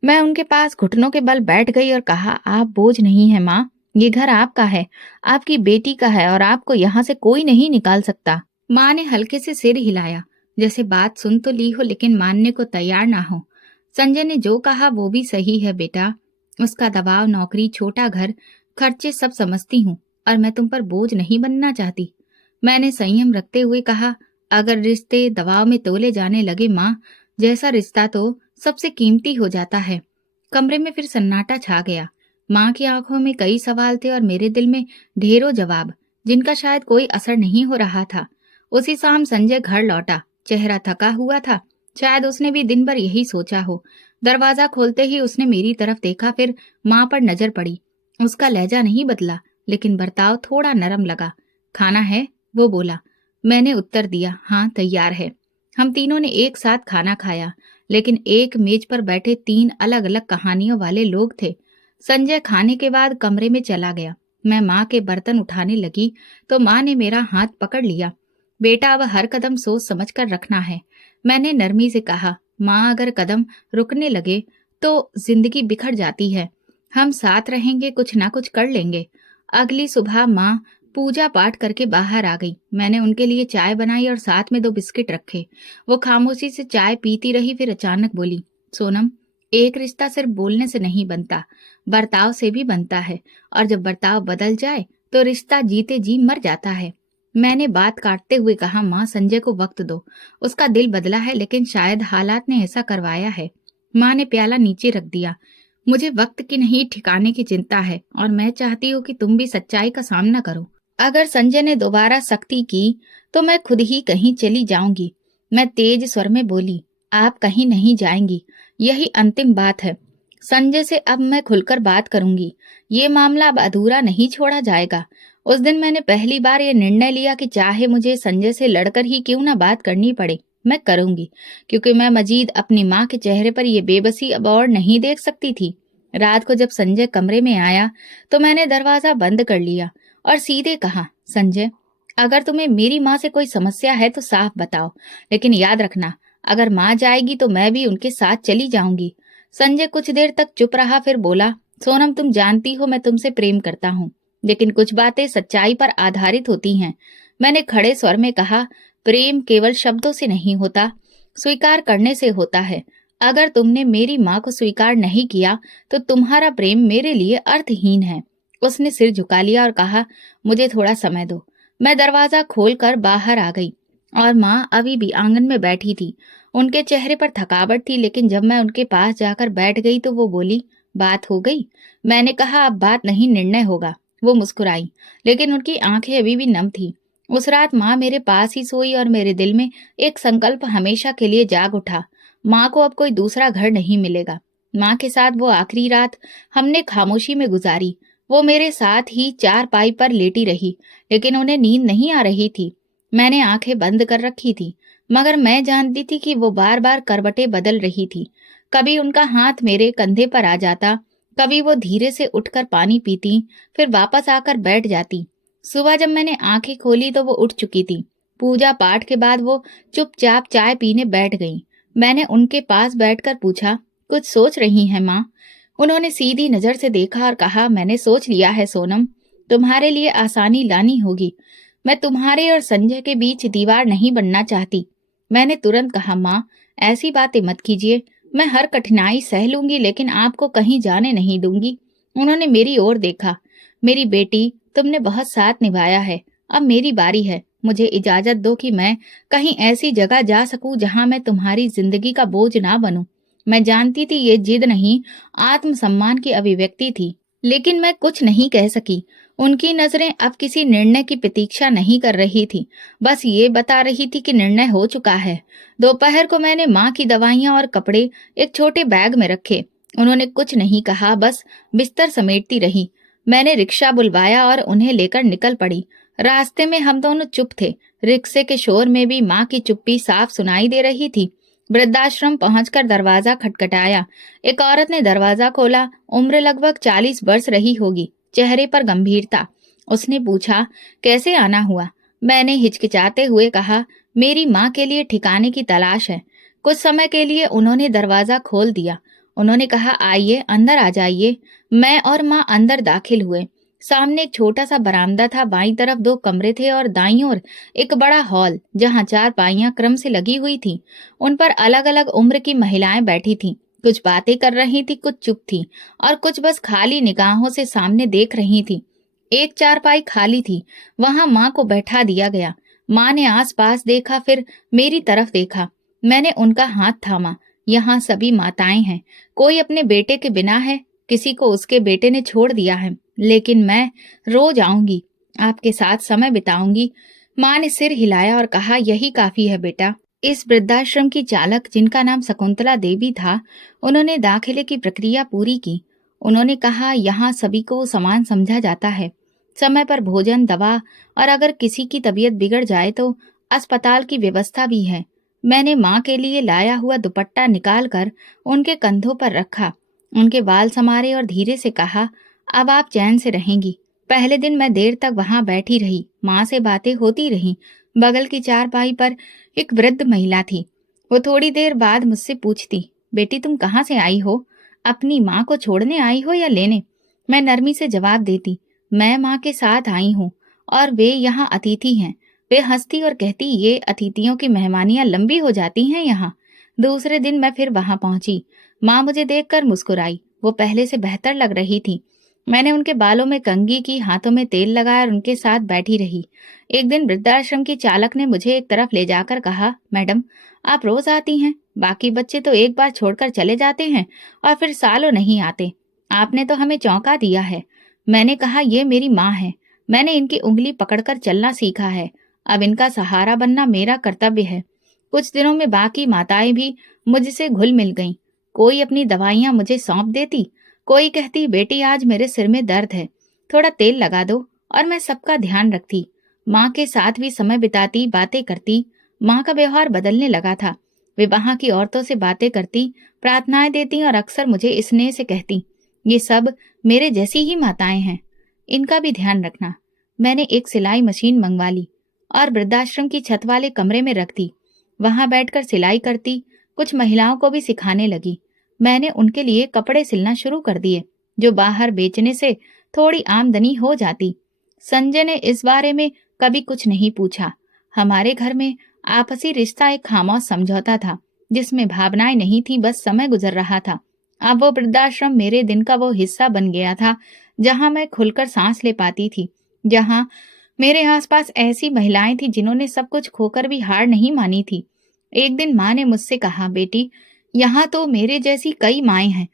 मैं उनके पास घुटनों के बल बैठ गई और कहा, आप बोझ नहीं है माँ, ये घर आपका है, आपकी बेटी का है, और आपको यहाँ से कोई नहीं निकाल सकता। माँ ने हल्के से सिर हिलाया, जैसे बात सुन तो ली हो लेकिन मानने को तैयार ना हो। संजय ने जो कहा वो भी सही है बेटा। उसका दबाव, नौकरी, छोटा घर, खर्चे सब समझती हूँ, और मैं तुम पर बोझ नहीं बनना चाहती। मैंने संयम रखते हुए कहा, अगर रिश्ते दबाव में तोले जाने लगे माँ जैसा रिश्ता तो सबसे कीमती हो जाता है। कमरे में फिर सन्नाटा छा गया। माँ की आंखों में कई सवाल थे और मेरे दिल में ढेरों जवाब, जिनका शायद कोई असर नहीं हो रहा था। उसी शाम संजय घर लौटा। चेहरा थका हुआ था। शायद उसने भी दिन भर यही सोचा हो। दरवाजा खोलते ही उसने मेरी तरफ देखा, फिर माँ पर नजर पड़ी। उसका लहजा नहीं बदला, लेकिन बर्ताव थोड़ा नरम लगा। खाना है? वो बोला। मैंने उत्तर दिया, हाँ तैयार है। हम तीनों ने एक साथ खाना खाया, लेकिन एक मेज पर बैठे तीन अलग अलग कहानियों वाले लोग थे। संजय खाने के बाद कमरे में चला गया। मैं माँ के बर्तन उठाने लगी तो माँ ने मेरा हाथ पकड़ लिया। बेटा, अब हर कदम सोच समझ कर रखना है। मैंने नरमी से कहा। माँ, अगर कदम रुकने लगे तो जिंदगी बिखर जाती है। हम साथ रहेंगे, कुछ ना कुछ कर लेंगे। अगली सुबह माँ पूजा पाठ करके बाहर आ गई। मैंने उनके लिए चाय बनाई और साथ में 2 बिस्किट रखे। वो खामोशी से चाय पीती रही, फिर अचानक बोली, सोनम, एक रिश्ता सिर्फ बोलने से नहीं बनता, बर्ताव से भी बनता है। और जब बर्ताव बदल जाए तो रिश्ता जीते जी मर जाता है। मैंने बात काटते हुए कहा, माँ, संजय को वक्त दो। उसका दिल बदला है, लेकिन शायद हालात ने ऐसा करवाया है। माँ ने प्याला नीचे रख दिया। मुझे वक्त की नहीं, ठिकाने की चिंता है, और मैं चाहती हूँ कि तुम भी सच्चाई का सामना करो। अगर संजय ने दोबारा सख्ती की तो मैं खुद ही कहीं चली जाऊंगी। मैं तेज स्वर में बोली, आप कहीं नहीं जाएंगी, यही अंतिम बात है। संजय से अब मैं खुलकर बात करूंगी। ये मामला अब अधूरा नहीं छोड़ा जाएगा। उस दिन मैंने पहली बार ये निर्णय लिया कि चाहे मुझे संजय से लड़कर ही क्यों ना बात करनी पड़े, मैं करूंगी, क्योंकि मैं मजीद अपनी माँ के चेहरे पर यह बेबसी अब और नहीं देख सकती थी। रात को जब संजय कमरे में आया तो मैंने दरवाजा बंद कर लिया और सीधे कहा, संजय, अगर तुम्हें मेरी माँ से कोई समस्या है तो साफ बताओ, लेकिन याद रखना, अगर माँ जाएगी तो मैं भी उनके साथ चली जाऊंगी। संजय कुछ देर तक चुप रहा, फिर बोला, सोनम, तुम जानती हो मैं तुमसे प्रेम करता हूँ, लेकिन कुछ बातें सच्चाई पर आधारित होती हैं। मैंने खड़े स्वर में कहा, प्रेम केवल शब्दों से नहीं होता, स्वीकार करने से होता है। अगर तुमने मेरी माँ को स्वीकार नहीं किया तो तुम्हारा प्रेम मेरे लिए अर्थहीन है। उसने सिर झुका लिया और कहा, मुझे थोड़ा समय दो। मैं दरवाजा खोलकर बाहर आ गई और माँ अभी भी आंगन में बैठी थी। उनके चेहरे पर थकावट थी, लेकिन जब मैं उनके पास जाकर बैठ गई तो वो बोली, बात हो गई? मैंने कहा, अब बात नहीं, निर्णय होगा। वो मुस्कुराई, लेकिन उनकी आंखें अभी भी नम थी। उस रात माँ मेरे पास ही सोई और मेरे दिल में एक संकल्प हमेशा के लिए जाग उठा। माँ को अब कोई दूसरा घर नहीं मिलेगा। माँ के साथ वो आखिरी रात हमने खामोशी में गुजारी। वो मेरे साथ ही चारपाई पर लेटी रही, लेकिन उन्हें नींद नहीं आ रही थी। मैंने आंखें बंद कर रखी थी, मगर मैं जानती थी कि वो बार बार करवटें बदल रही थी। कभी उनका हाथ मेरे कंधे पर आ जाता, कभी वो धीरे से उठकर पानी पीती, फिर वापस आकर बैठ जाती। सुबह जब मैंने आंखें खोली तो वो उठ चुकी थी। पूजा पाठ के बाद वो चुपचाप चाय पीने बैठ गई। मैंने उनके पास बैठकर पूछा, कुछ सोच रही हैं माँ? उन्होंने सीधी नजर से देखा और कहा, मैंने सोच लिया है सोनम, तुम्हारे लिए आसानी लानी होगी। मैं तुम्हारे और संजय के बीच दीवार नहीं बनना चाहती। मैंने तुरंत कहा, माँ, ऐसी बातें मत कीजिए। मैं हर कठिनाई सह लूंगी, लेकिन आपको कहीं जाने नहीं दूंगी। उन्होंने मेरी ओर देखा। मेरी बेटी, तुमने बहुत साथ निभाया है, अब मेरी बारी है। मुझे इजाजत दो कि मैं कहीं ऐसी जगह जा सकूं जहां मैं तुम्हारी जिंदगी का बोझ ना बनूं। मैं जानती थी ये जिद नहीं, आत्मसम्मान की अभिव्यक्ति थी, लेकिन मैं कुछ नहीं कह सकी। उनकी नजरें अब किसी निर्णय की प्रतीक्षा नहीं कर रही थी, बस ये बता रही थी कि निर्णय हो चुका है। दोपहर को मैंने माँ की दवाइयाँ और कपड़े एक छोटे बैग में रखे। उन्होंने कुछ नहीं कहा, बस बिस्तर समेटती रही। मैंने रिक्शा बुलवाया और उन्हें लेकर निकल पड़ी। रास्ते में हम दोनों चुप थे। रिक्शे के शोर में भी माँ की चुप्पी साफ सुनाई दे रही थी। वृद्धाश्रम पहुंचकर दरवाजा खटखटाया। एक औरत ने दरवाजा खोला। उम्र लगभग 40 वर्ष रही होगी, चेहरे पर गंभीरता। उसने पूछा, कैसे आना हुआ? मैंने हिचकिचाते हुए कहा, मेरी माँ के लिए ठिकाने की तलाश है। कुछ समय के लिए उन्होंने दरवाजा खोल दिया। उन्होंने कहा, आइए, अंदर आ जाइए। मैं और माँ अंदर दाखिल हुए। सामने एक छोटा सा बरामदा था। बाईं तरफ 2 कमरे थे और दाईं ओर एक बड़ा हॉल, जहां 4 पाइयां क्रम से लगी हुई थी। उन पर अलग अलग उम्र की महिलाएं बैठी थीं। कुछ बातें कर रही थी, कुछ चुप थी और कुछ बस खाली निगाहों से सामने देख रही थी। एक चारपाई खाली थी, वहां माँ को बैठा दिया गया। माँ ने आसपास देखा, फिर मेरी तरफ देखा। मैंने उनका हाथ थामा। यहाँ सभी माताएं हैं, कोई अपने बेटे के बिना है, किसी को उसके बेटे ने छोड़ दिया है, लेकिन मैं रोज आऊंगी, आपके साथ समय बिताऊंगी। माँ ने सिर हिलाया और कहा, यही काफी है बेटा। इस वृद्धाश्रम की चालक, जिनका नाम शकुंतला देवी था, उन्होंने दाखिले की प्रक्रिया पूरी की। उन्होंने कहा, यहाँ सभी को समान समझा जाता है, समय पर भोजन, दवा, और अगर किसी की तबीयत बिगड़ जाए तो अस्पताल की व्यवस्था भी है। मैंने माँ के लिए लाया हुआ दुपट्टा निकाल कर उनके कंधों पर रखा, उनके बाल संवारे और धीरे से कहा, अब आप चैन से रहेंगी। पहले दिन मैं देर तक वहां बैठी रही, माँ से बातें होती रहीं। बगल की चारपाई पर एक वृद्ध महिला थी। वो थोड़ी देर बाद मुझसे पूछती, बेटी तुम कहाँ से आई हो? अपनी माँ को छोड़ने आई हो या लेने? मैं नरमी से जवाब देती, मैं माँ के साथ आई हूँ और वे यहाँ अतिथि हैं। वे हंसती और कहती, ये अतिथियों की मेहमानियां लंबी हो जाती हैं यहाँ। दूसरे दिन मैं फिर वहां पहुंची। माँ मुझे देखकर मुस्कुराई। वो पहले से बेहतर लग रही थी। मैंने उनके बालों में कंघी की, हाथों में तेल लगाया और उनके साथ बैठी रही। एक दिन वृद्धाश्रम की चालक ने मुझे एक तरफ ले जाकर कहा, मैडम आप रोज आती हैं, बाकी बच्चे तो एक बार छोड़कर चले जाते हैं और फिर सालों नहीं आते। आपने तो हमें चौंका दिया है। मैंने कहा, ये मेरी माँ है, मैंने इनकी उंगली पकड़कर चलना सीखा है, अब इनका सहारा बनना मेरा कर्तव्य है। कुछ दिनों में बाकी माताएं भी मुझसे घुल मिल गईं। कोई अपनी दवाइयां मुझे सौंप देती, कोई कहती, बेटी आज मेरे सिर में दर्द है, थोड़ा तेल लगा दो, और मैं सबका ध्यान रखती। माँ के साथ भी समय बिताती, बातें करती। माँ का व्यवहार बदलने लगा था। वे वहां की औरतों से बातें करती, प्रार्थनाएं देती और अक्सर मुझे स्नेह से कहती, ये सब मेरे जैसी ही माताएं हैं, इनका भी ध्यान रखना। मैंने एक सिलाई मशीन मंगवा ली और वृद्धाश्रम की छत वाले कमरे में रख दी। वहां बैठकर सिलाई करती, कुछ महिलाओं को भी सिखाने लगी। मैंने उनके लिए कपड़े सिलना शुरू कर दिए, जो बाहर बेचने से थोड़ी आमदनी हो जाती। संजय ने इस बारे में कभी कुछ नहीं पूछा। हमारे घर में आपसी रिश्ता एक खामोश समझौता था, जिसमें भावनाएं नहीं थी, बस समय गुजर रहा था। अब वो वृद्धाश्रम मेरे दिन का वो हिस्सा बन गया था, जहां मैं खुलकर सांस ले पाती थी, जहां मेरे आसपास ऐसी महिलाएं थी जिन्होंने सब कुछ खोकर भी हार नहीं मानी थी। एक दिन माँ ने मुझसे कहा, बेटी यहाँ तो मेरे जैसी कई माएं हैं,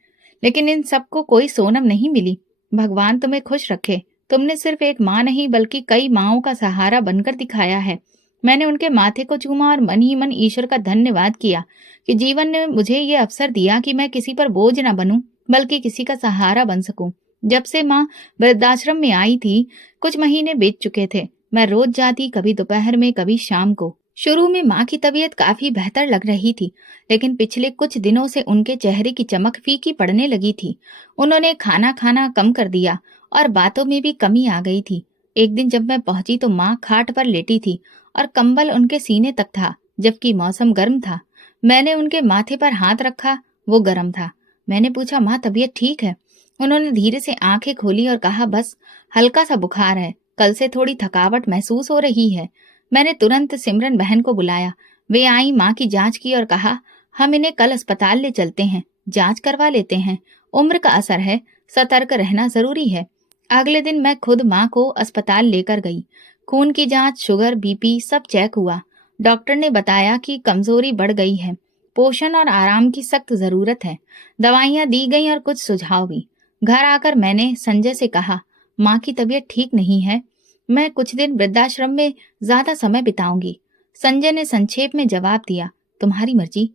लेकिन इन सबको कोई सोनम नहीं मिली। भगवान तुम्हें खुश रखे, तुमने सिर्फ एक माँ नहीं बल्कि कई माँओं का सहारा बनकर दिखाया है। मैंने उनके माथे को चूमा और मन ही मन ईश्वर का धन्यवाद किया कि जीवन ने मुझे ये अवसर दिया कि मैं किसी पर बोझ न बनूं, बल्कि किसी का सहारा बन सकूं। जब से माँ वृद्धाश्रम में आई थी, कुछ महीने बीत चुके थे। मैं रोज जाती, कभी दोपहर में, कभी शाम को। शुरू में माँ की तबीयत काफी बेहतर लग रही थी, लेकिन पिछले कुछ दिनों से उनके चेहरे की चमक फीकी पड़ने लगी थी। उन्होंने खाना खाना कम कर दिया और बातों में भी कमी आ गई थी। एक दिन जब मैं पहुंची तो माँ खाट पर लेटी थी और कंबल उनके सीने तक था, जबकि मौसम गर्म था। मैंने उनके माथे पर हाथ रखा, वो गर्म था। मैंने पूछा, माँ तबीयत ठीक है? उन्होंने धीरे से आंखें खोली और कहा, बस हल्का सा बुखार है, कल से थोड़ी थकावट महसूस हो रही है। मैंने तुरंत सिमरन बहन को बुलाया। वे आई, माँ की जांच की और कहा, हम इन्हें कल अस्पताल ले चलते हैं, जांच करवा लेते हैं, उम्र का असर है, सतर्क रहना जरूरी है। अगले दिन मैं खुद माँ को अस्पताल लेकर गई। खून की जांच, शुगर, बीपी सब चेक हुआ। डॉक्टर ने बताया कि कमजोरी बढ़ गई है, पोषण और आराम की सख्त जरूरत है। दवाइयाँ दी गई और कुछ सुझाव भी। घर आकर मैंने संजय से कहा, माँ की तबीयत ठीक नहीं है, मैं कुछ दिन वृद्धाश्रम में ज्यादा समय बिताऊंगी। संजय ने संक्षेप में जवाब दिया, तुम्हारी मर्जी।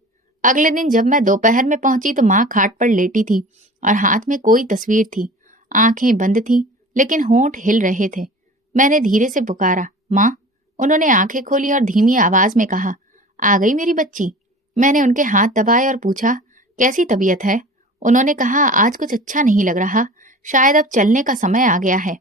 अगले दिन जब मैं दोपहर में पहुंची तो माँ खाट पर लेटी थी और हाथ में कोई तस्वीर थी। आंखें बंद थी, लेकिन होंठ हिल रहे थे। मैंने धीरे से पुकारा, माँ। उन्होंने आंखें खोली और धीमी आवाज में कहा, आ गई मेरी बच्ची। मैंने उनके हाथ दबाए और पूछा, कैसी तबीयत है? उन्होंने कहा, आज कुछ अच्छा नहीं लग रहा, शायद अब चलने का समय आ गया है।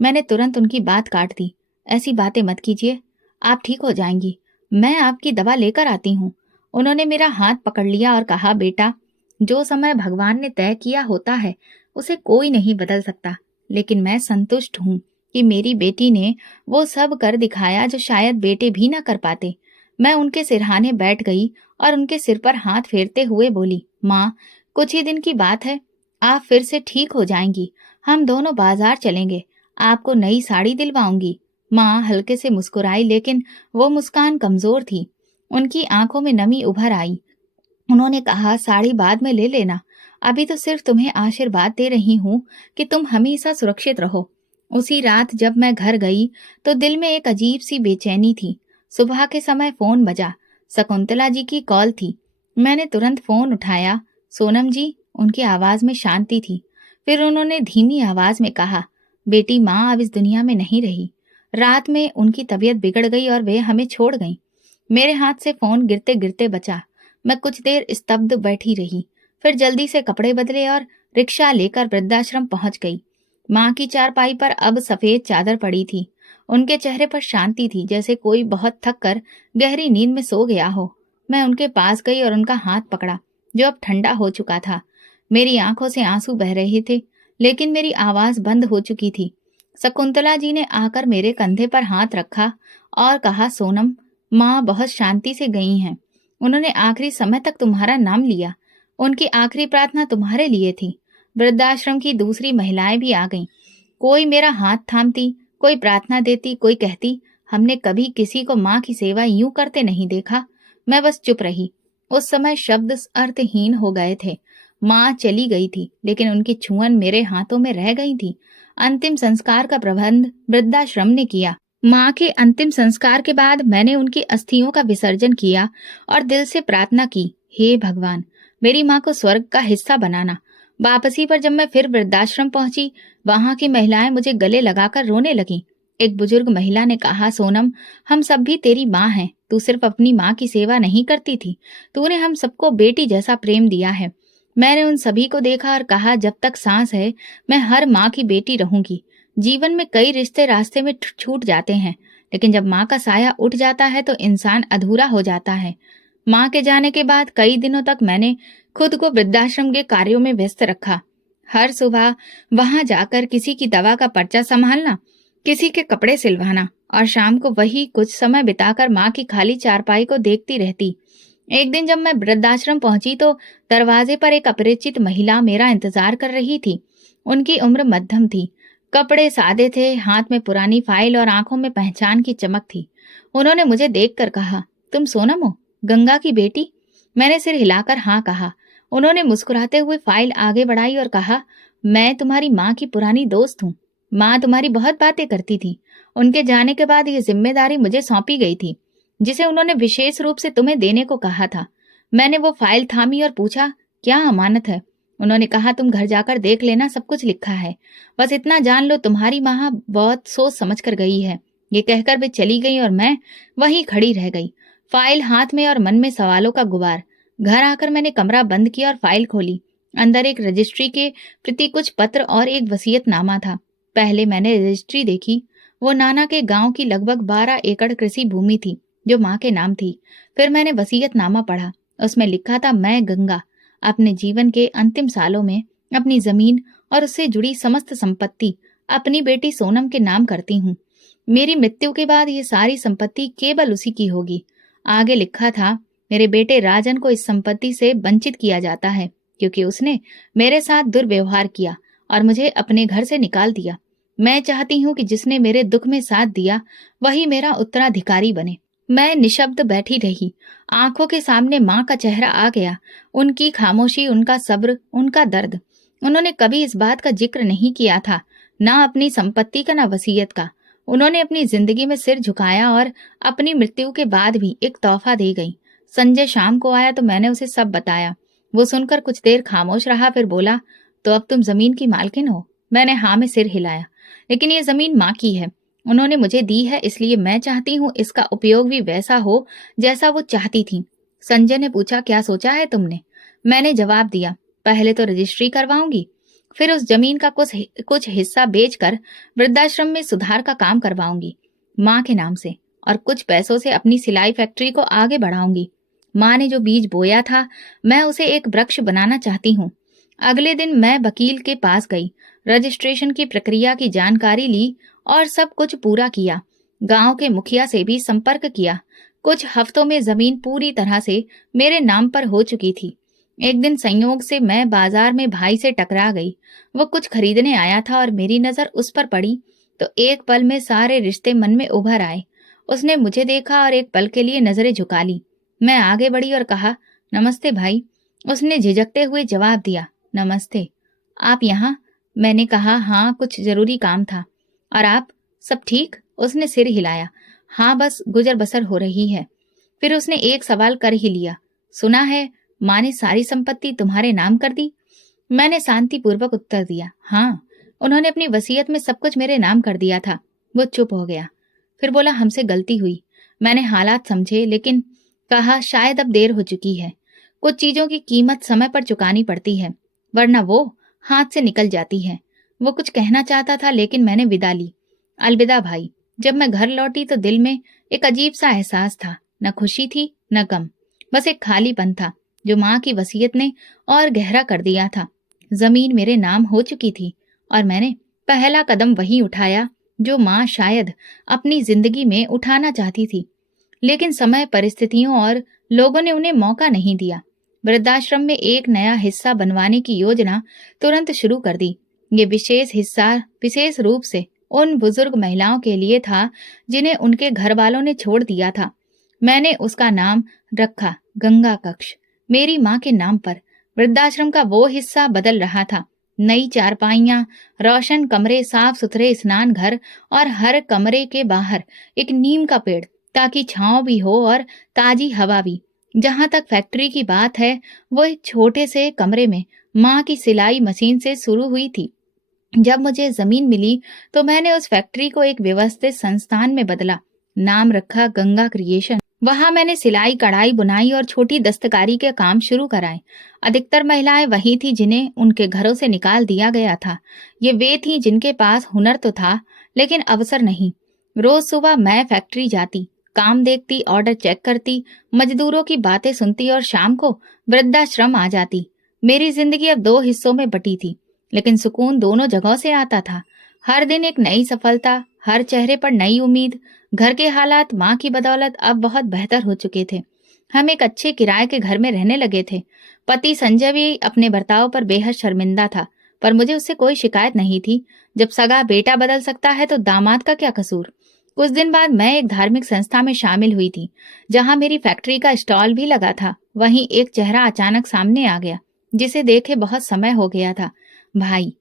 मैंने तुरंत उनकी बात काट दी, ऐसी बातें मत कीजिए, आप ठीक हो जाएंगी, मैं आपकी दवा लेकर आती हूँ। उन्होंने मेरा हाथ पकड़ लिया और कहा, बेटा, जो समय भगवान ने तय किया होता है उसे कोई नहीं बदल सकता, लेकिन मैं संतुष्ट हूँ कि मेरी बेटी ने वो सब कर दिखाया जो शायद बेटे भी ना कर पाते। मैं उनके सिरहाने बैठ गई और उनके सिर पर हाथ फेरते हुए बोली, माँ, कुछ ही दिन की बात है, आप फिर से ठीक हो जाएंगी। हम दोनों बाजार चलेंगे, आपको नई साड़ी दिलवाऊंगी। माँ हल्के से मुस्कुराई, लेकिन वो मुस्कान कमजोर थी। उनकी आंखों में नमी उभर आई। उन्होंने कहा, साड़ी बाद में ले लेना, अभी तो सिर्फ तुम्हें आशीर्वाद दे रही हूँ कि तुम हमेशा सुरक्षित रहो। उसी रात जब मैं घर गई तो दिल में एक अजीब सी बेचैनी थी। सुबह के समय फोन बजा। शकुंतला जी की कॉल थी। मैंने तुरंत फोन उठाया। सोनम जी, उनकी आवाज में शांति थी। फिर उन्होंने धीमी आवाज में कहा, बेटी, माँ अब इस दुनिया में नहीं रही। रात में उनकी तबीयत बिगड़ गई और वे हमें छोड़ गईं। मेरे हाथ से फोन गिरते गिरते बचा। मैं कुछ देर स्तब्ध बैठी रही, फिर जल्दी से कपड़े बदले और रिक्शा लेकर वृद्धाश्रम पहुंच गई। माँ की चारपाई पर अब सफेद चादर पड़ी थी। उनके चेहरे पर शांति थी, जैसे कोई बहुत थक कर गहरी नींद में सो गया हो। मैं उनके पास गई और उनका हाथ पकड़ा, जो अब ठंडा हो चुका था। मेरी आंखों से आंसू बह रहे थे, लेकिन मेरी आवाज बंद हो चुकी थी। शकुंतला जी ने आकर मेरे कंधे पर हाथ रखा और कहा, सोनम, माँ बहुत शांति से गई हैं। उन्होंने आखिरी समय तक तुम्हारा नाम लिया। उनकी आखिरी प्रार्थना तुम्हारे लिए थी। वृद्धाश्रम की दूसरी महिलाएं भी आ गईं। कोई मेरा हाथ थामती, कोई प्रार्थना देती, कोई कहती। हमने कभी किसी को माँ की सेवा यूं करते नहीं देखा। मैं बस चुप रही। उस समय शब्द अर्थहीन हो गए थे। माँ चली गई थी, लेकिन उनकी छुअन मेरे हाथों में रह गई थी। अंतिम संस्कार का प्रबंध वृद्धाश्रम ने किया। माँ के अंतिम संस्कार के बाद मैंने उनकी अस्थियों का विसर्जन किया और दिल से प्रार्थना की, हे भगवान, मेरी माँ को स्वर्ग का हिस्सा बनाना। वापसी पर जब मैं फिर वृद्धाश्रम पहुंची, वहां की महिलाएं मुझे गले लगाकर रोने लगीं। एक बुजुर्ग महिला ने कहा, सोनम, हम सब भी तेरी माँ हैं। तू सिर्फ अपनी माँ की सेवा नहीं करती थी, तूने हम सबको बेटी जैसा प्रेम दिया है। मैंने उन सभी को देखा और कहा, जब तक सांस है मैं हर माँ की बेटी रहूंगी। जीवन में कई रिश्ते रास्ते में छूट जाते हैं, लेकिन जब माँ का साया उठ जाता है तो इंसान अधूरा हो जाता है। माँ के जाने के बाद कई दिनों तक मैंने खुद को वृद्धाश्रम के कार्यों में व्यस्त रखा। हर सुबह वहां जाकर किसी की दवा का पर्चा संभालना, किसी के कपड़े सिलवाना और शाम को वही कुछ समय बिताकर माँ की खाली चारपाई को देखती रहती। एक दिन जब मैं वृद्धाश्रम पहुंची तो दरवाजे पर एक अपरिचित महिला मेरा इंतजार कर रही थी। उनकी उम्र मध्यम थी, कपड़े सादे थे, हाथ में पुरानी फाइल और आंखों में पहचान की चमक थी। उन्होंने मुझे देखकर कहा, तुम सोनम हो, गंगा की बेटी? मैंने सिर हिलाकर हाँ कहा। उन्होंने मुस्कुराते हुए फाइल आगे बढ़ाई और कहा, मैं तुम्हारी माँ की पुरानी दोस्त हूँ। माँ तुम्हारी बहुत बातें करती थी। उनके जाने के बाद ये जिम्मेदारी मुझे सौंपी गई थी, जिसे उन्होंने विशेष रूप से तुम्हें देने को कहा था। मैंने वो फाइल थामी और पूछा, क्या अमानत है? उन्होंने कहा, तुम घर जाकर देख लेना, सब कुछ लिखा है। बस इतना जान लो, तुम्हारी माँ बहुत सोच समझ कर गई है। ये कहकर वे चली गई और मैं वहीं खड़ी रह गई, फाइल हाथ में और मन में सवालों का गुबार। घर आकर मैंने कमरा बंद किया और फाइल खोली। अंदर एक रजिस्ट्री के प्रति कुछ पत्र और एक वसीयतनामा था। पहले मैंने रजिस्ट्री देखी। वो नाना के गांव की लगभग 12 एकड़ कृषि भूमि थी, जो माँ के नाम थी। फिर मैंने वसीयतनामा पढ़ा। उसमें लिखा था, मैं गंगा अपने जीवन के अंतिम सालों में अपनी जमीन और उससे जुड़ी समस्त संपत्ति अपनी बेटी सोनम के नाम करती हूँ। मेरी मृत्यु के बाद ये सारी संपत्ति केवल उसी की होगी। आगे लिखा था, मेरे बेटे राजन को इस संपत्ति से वंचित किया जाता है, क्योंकि उसने मेरे साथ दुर्व्यवहार किया और मुझे अपने घर से निकाल दिया। मैं चाहती हूँ कि जिसने मेरे दुख में साथ दिया वही मेरा उत्तराधिकारी बने। मैं निशब्द बैठी रही। आंखों के सामने माँ का चेहरा आ गया, उनकी खामोशी, उनका सब्र, उनका दर्द। उन्होंने कभी इस बात का जिक्र नहीं किया था, ना अपनी संपत्ति का, ना वसीयत का। उन्होंने अपनी जिंदगी में सिर झुकाया और अपनी मृत्यु के बाद भी एक तोहफा दे गई। संजय शाम को आया तो मैंने उसे सब बताया। वो सुनकर कुछ देर खामोश रहा, फिर बोला, तो अब तुम जमीन की मालकिन हो? मैंने हाँ में सिर हिलाया। लेकिन ये जमीन माँ की है, उन्होंने मुझे दी है, इसलिए मैं चाहती हूँ इसका उपयोग भी वैसा हो जैसा वो चाहती थी। संजय ने पूछा, क्या सोचा है तुमने? मैंने जवाब दिया, पहले तो रजिस्ट्री करवाऊंगी, फिर उस जमीन का कुछ हिस्सा बेचकर वृद्धाश्रम में सुधार का काम करवाऊंगी माँ के नाम से, और कुछ पैसों से अपनी सिलाई फैक्ट्री को आगे बढ़ाऊंगी। माँ ने जो बीज बोया था, मैं उसे एक वृक्ष बनाना चाहती हूँ। अगले दिन मैं वकील के पास गई, रजिस्ट्रेशन की प्रक्रिया की जानकारी ली और सब कुछ पूरा किया। गांव के मुखिया से भी संपर्क किया। कुछ हफ्तों में जमीन पूरी तरह से मेरे नाम पर हो चुकी थी। एक दिन संयोग से मैं बाजार में भाई से टकरा गई। वो कुछ खरीदने आया था और मेरी नजर उस पर पड़ी। तो एक पल में सारे रिश्ते मन में उभर आए। उसने मुझे देखा और एक पल के लिए नजरें झुका ली। मैं आगे बढ़ी और कहा, नमस्ते भाई। उसने झिझकते हुए जवाब दिया, नमस्ते। आप यहाँ? मैंने कहा, हाँ, कुछ जरूरी काम था। और आप? सब ठीक? उसने सिर हिलाया। हाँ, बस गुजर बसर हो रही है। फिर उसने एक सवाल कर ही लिया, सुना है माँ ने सारी संपत्ति तुम्हारे नाम कर दी? मैंने शांतिपूर्वक उत्तर दिया, हाँ, उन्होंने अपनी वसीयत में सब कुछ मेरे नाम कर दिया था। वो चुप हो गया। फिर बोला, हमसे गलती हुई। मैंने हालात समझे, लेकिन कहा, शायद अब देर हो चुकी है। कुछ चीजों की कीमत समय पर चुकानी पड़ती है, वरना वो हाथ से निकल जाती है। वो कुछ कहना चाहता था, लेकिन मैंने विदा ली। अलविदा भाई। जब मैं घर लौटी तो दिल में एक अजीब सा एहसास था। न खुशी थी, न गम, बस एक खालीपन था जो माँ की वसीयत ने और गहरा कर दिया था। जमीन मेरे नाम हो चुकी थी और मैंने पहला कदम वही उठाया जो माँ शायद अपनी जिंदगी में उठाना चाहती थी, लेकिन समय, परिस्थितियों और लोगों ने उन्हें मौका नहीं दिया। वृद्धाश्रम में एक नया हिस्सा बनवाने की योजना तुरंत शुरू कर दी। ये विशेष हिस्सा विशेष रूप से उन बुजुर्ग महिलाओं के लिए था जिन्हें उनके घर वालों ने छोड़ दिया था। मैंने उसका नाम रखा गंगा कक्ष, मेरी माँ के नाम पर। वृद्धाश्रम का वो हिस्सा बदल रहा था। नई चारपाइयां, रोशन कमरे, साफ सुथरे स्नान घर और हर कमरे के बाहर एक नीम का पेड़, ताकि छांव भी हो और ताजी हवा भी। जहां तक फैक्ट्री की बात है, वो एक छोटे से कमरे में माँ की सिलाई मशीन से शुरू हुई थी। जब मुझे जमीन मिली तो मैंने उस फैक्ट्री को एक व्यवस्थित संस्थान में बदला। नाम रखा गंगा क्रिएशन। वहां मैंने सिलाई, कढ़ाई, बुनाई और छोटी दस्तकारी के काम शुरू कराए। अधिकतर महिलाएं वही थी जिन्हें उनके घरों से निकाल दिया गया था। ये वे थी जिनके पास हुनर तो था, लेकिन अवसर नहीं। रोज सुबह मैं फैक्ट्री जाती, काम देखती, ऑर्डर चेक करती, मजदूरों की बातें सुनती और शाम को वृद्धाश्रम आ जाती। मेरी जिंदगी अब दो हिस्सों में बटी थी, लेकिन सुकून दोनों जगहों से आता था। हर दिन एक नई सफलता, हर चेहरे पर नई उम्मीद। घर के हालात माँ की बदौलत अब बहुत बेहतर हो चुके थे। हम एक अच्छे किराए के घर में रहने लगे थे। पति संजय भी अपने बर्ताव पर बेहद शर्मिंदा था, पर मुझे उससे कोई शिकायत नहीं थी। जब सगा बेटा बदल सकता है तो दामाद का क्या कसूर। कुछ दिन बाद मैं एक धार्मिक संस्था में शामिल हुई थी, जहाँ मेरी फैक्ट्री का स्टॉल भी लगा था। वहीं एक चेहरा अचानक सामने आ गया, जिसे देखे बहुत समय हो गया था। भाई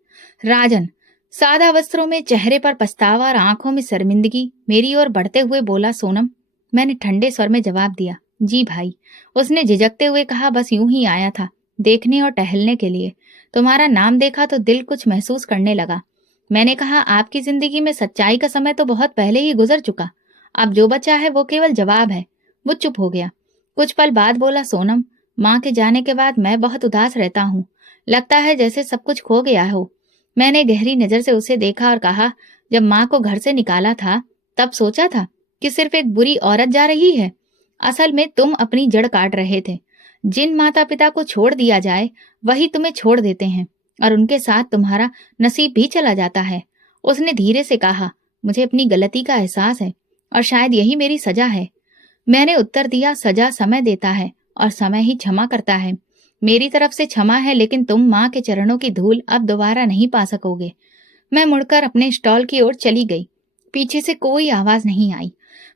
राजन, सादा वस्त्रों में, चेहरे पर पछतावा और आंखों में शर्मिंदगी, मेरी ओर बढ़ते हुए बोला, सोनम। मैंने ठंडे स्वर में जवाब दिया, जी भाई। उसने झिझकते हुए कहा, बस यूं ही आया था, देखने और टहलने के लिए। तुम्हारा नाम देखा तो दिल कुछ महसूस करने लगा। मैंने कहा, आपकी जिंदगी में सच्चाई का समय तो बहुत पहले ही गुजर चुका। अब जो बचा है वो केवल जवाब है। वो चुप हो गया। कुछ पल बाद बोला, सोनम, माँ के जाने के बाद मैं बहुत उदास रहता हूँ। लगता है जैसे सब कुछ खो गया हो। मैंने गहरी नजर से उसे देखा और कहा, जब माँ को घर से निकाला था तब सोचा था कि सिर्फ एक बुरी औरत जा रही है। असल में तुम अपनी जड़ काट रहे थे। जिन माता पिता को छोड़ दिया जाए वही तुम्हें छोड़ देते हैं, और उनके साथ तुम्हारा नसीब भी चला जाता है। उसने धीरे से कहा, मुझे अपनी गलती का एहसास है और शायद यही मेरी सजा है। मैंने उत्तर दिया, सजा समय देता है और समय ही क्षमा करता है। मेरी तरफ से क्षमा है, लेकिन तुम माँ के चरणों की धूल अब दोबारा नहीं पा सकोगे। मैं मुड़कर अपने स्टॉल की ओर चली गई। पीछे से कोई आवाज नहीं आई।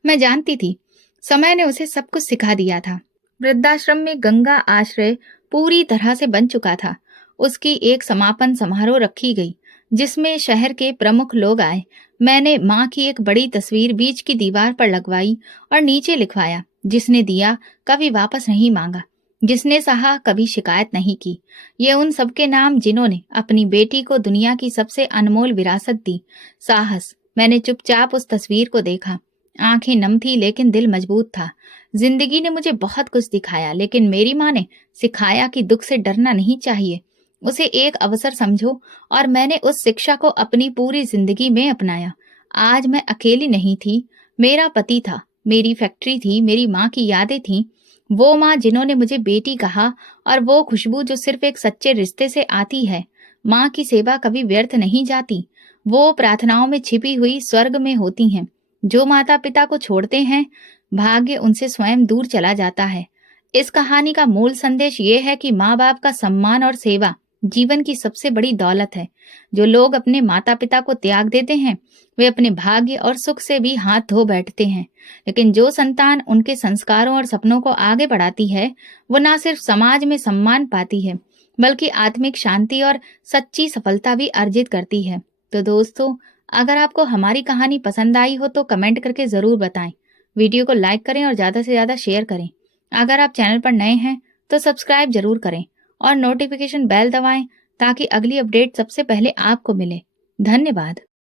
मैं जानती थी समय ने उसे सब कुछ सिखा दिया था। वृद्धाश्रम में गंगा आश्रय पूरी तरह से बन चुका था। उसकी एक समापन समारोह रखी गई, जिसमें शहर के प्रमुख लोग आए। मैंने माँ की एक बड़ी तस्वीर बीच की दीवार पर लगवाई और नीचे लिखवाया, जिसने दिया कभी वापस नहीं मांगा, जिसने सहा कभी शिकायत नहीं की। ये उन सबके नाम जिन्होंने अपनी बेटी को दुनिया की सबसे अनमोल विरासत दी, साहस। मैंने चुपचाप उस तस्वीर को देखा। आंखें नम थी, लेकिन दिल मजबूत था। जिंदगी ने मुझे बहुत कुछ दिखाया, लेकिन मेरी माँ ने सिखाया कि दुख से डरना नहीं चाहिए, उसे एक अवसर समझो। और मैंने उस शिक्षा को अपनी पूरी जिंदगी में अपनाया। आज मैं अकेली नहीं थी। मेरा पति था, मेरी फैक्ट्री थी, मेरी माँ की यादें थीं। वो माँ जिन्होंने मुझे बेटी कहा, और वो खुशबू जो सिर्फ एक सच्चे रिश्ते से आती है। माँ की सेवा कभी व्यर्थ नहीं जाती। वो प्रार्थनाओं में छिपी हुई स्वर्ग में होती हैं। जो माता पिता को छोड़ते हैं, भाग्य उनसे स्वयं दूर चला जाता है। इस कहानी का मूल संदेश ये है कि माँ बाप का सम्मान और सेवा जीवन की सबसे बड़ी दौलत है। जो लोग अपने माता-पिता को त्याग देते हैं, वे अपने भाग्य और सुख से भी हाथ धो बैठते हैं। लेकिन जो संतान उनके संस्कारों और सपनों को आगे बढ़ाती है, वो ना सिर्फ समाज में सम्मान पाती है, बल्कि आत्मिक शांति और सच्ची सफलता भी अर्जित करती है। तो दोस्तों, अगर आपको हमारी कहानी पसंद आई हो तो कमेंट करके ज़रूर बताएं। वीडियो को लाइक करें और ज़्यादा से ज़्यादा शेयर करें। अगर आप चैनल पर नए हैं तो सब्सक्राइब जरूर करें और नोटिफिकेशन बेल दबाएं ताकि अगली अपडेट सबसे पहले आपको मिले। धन्यवाद।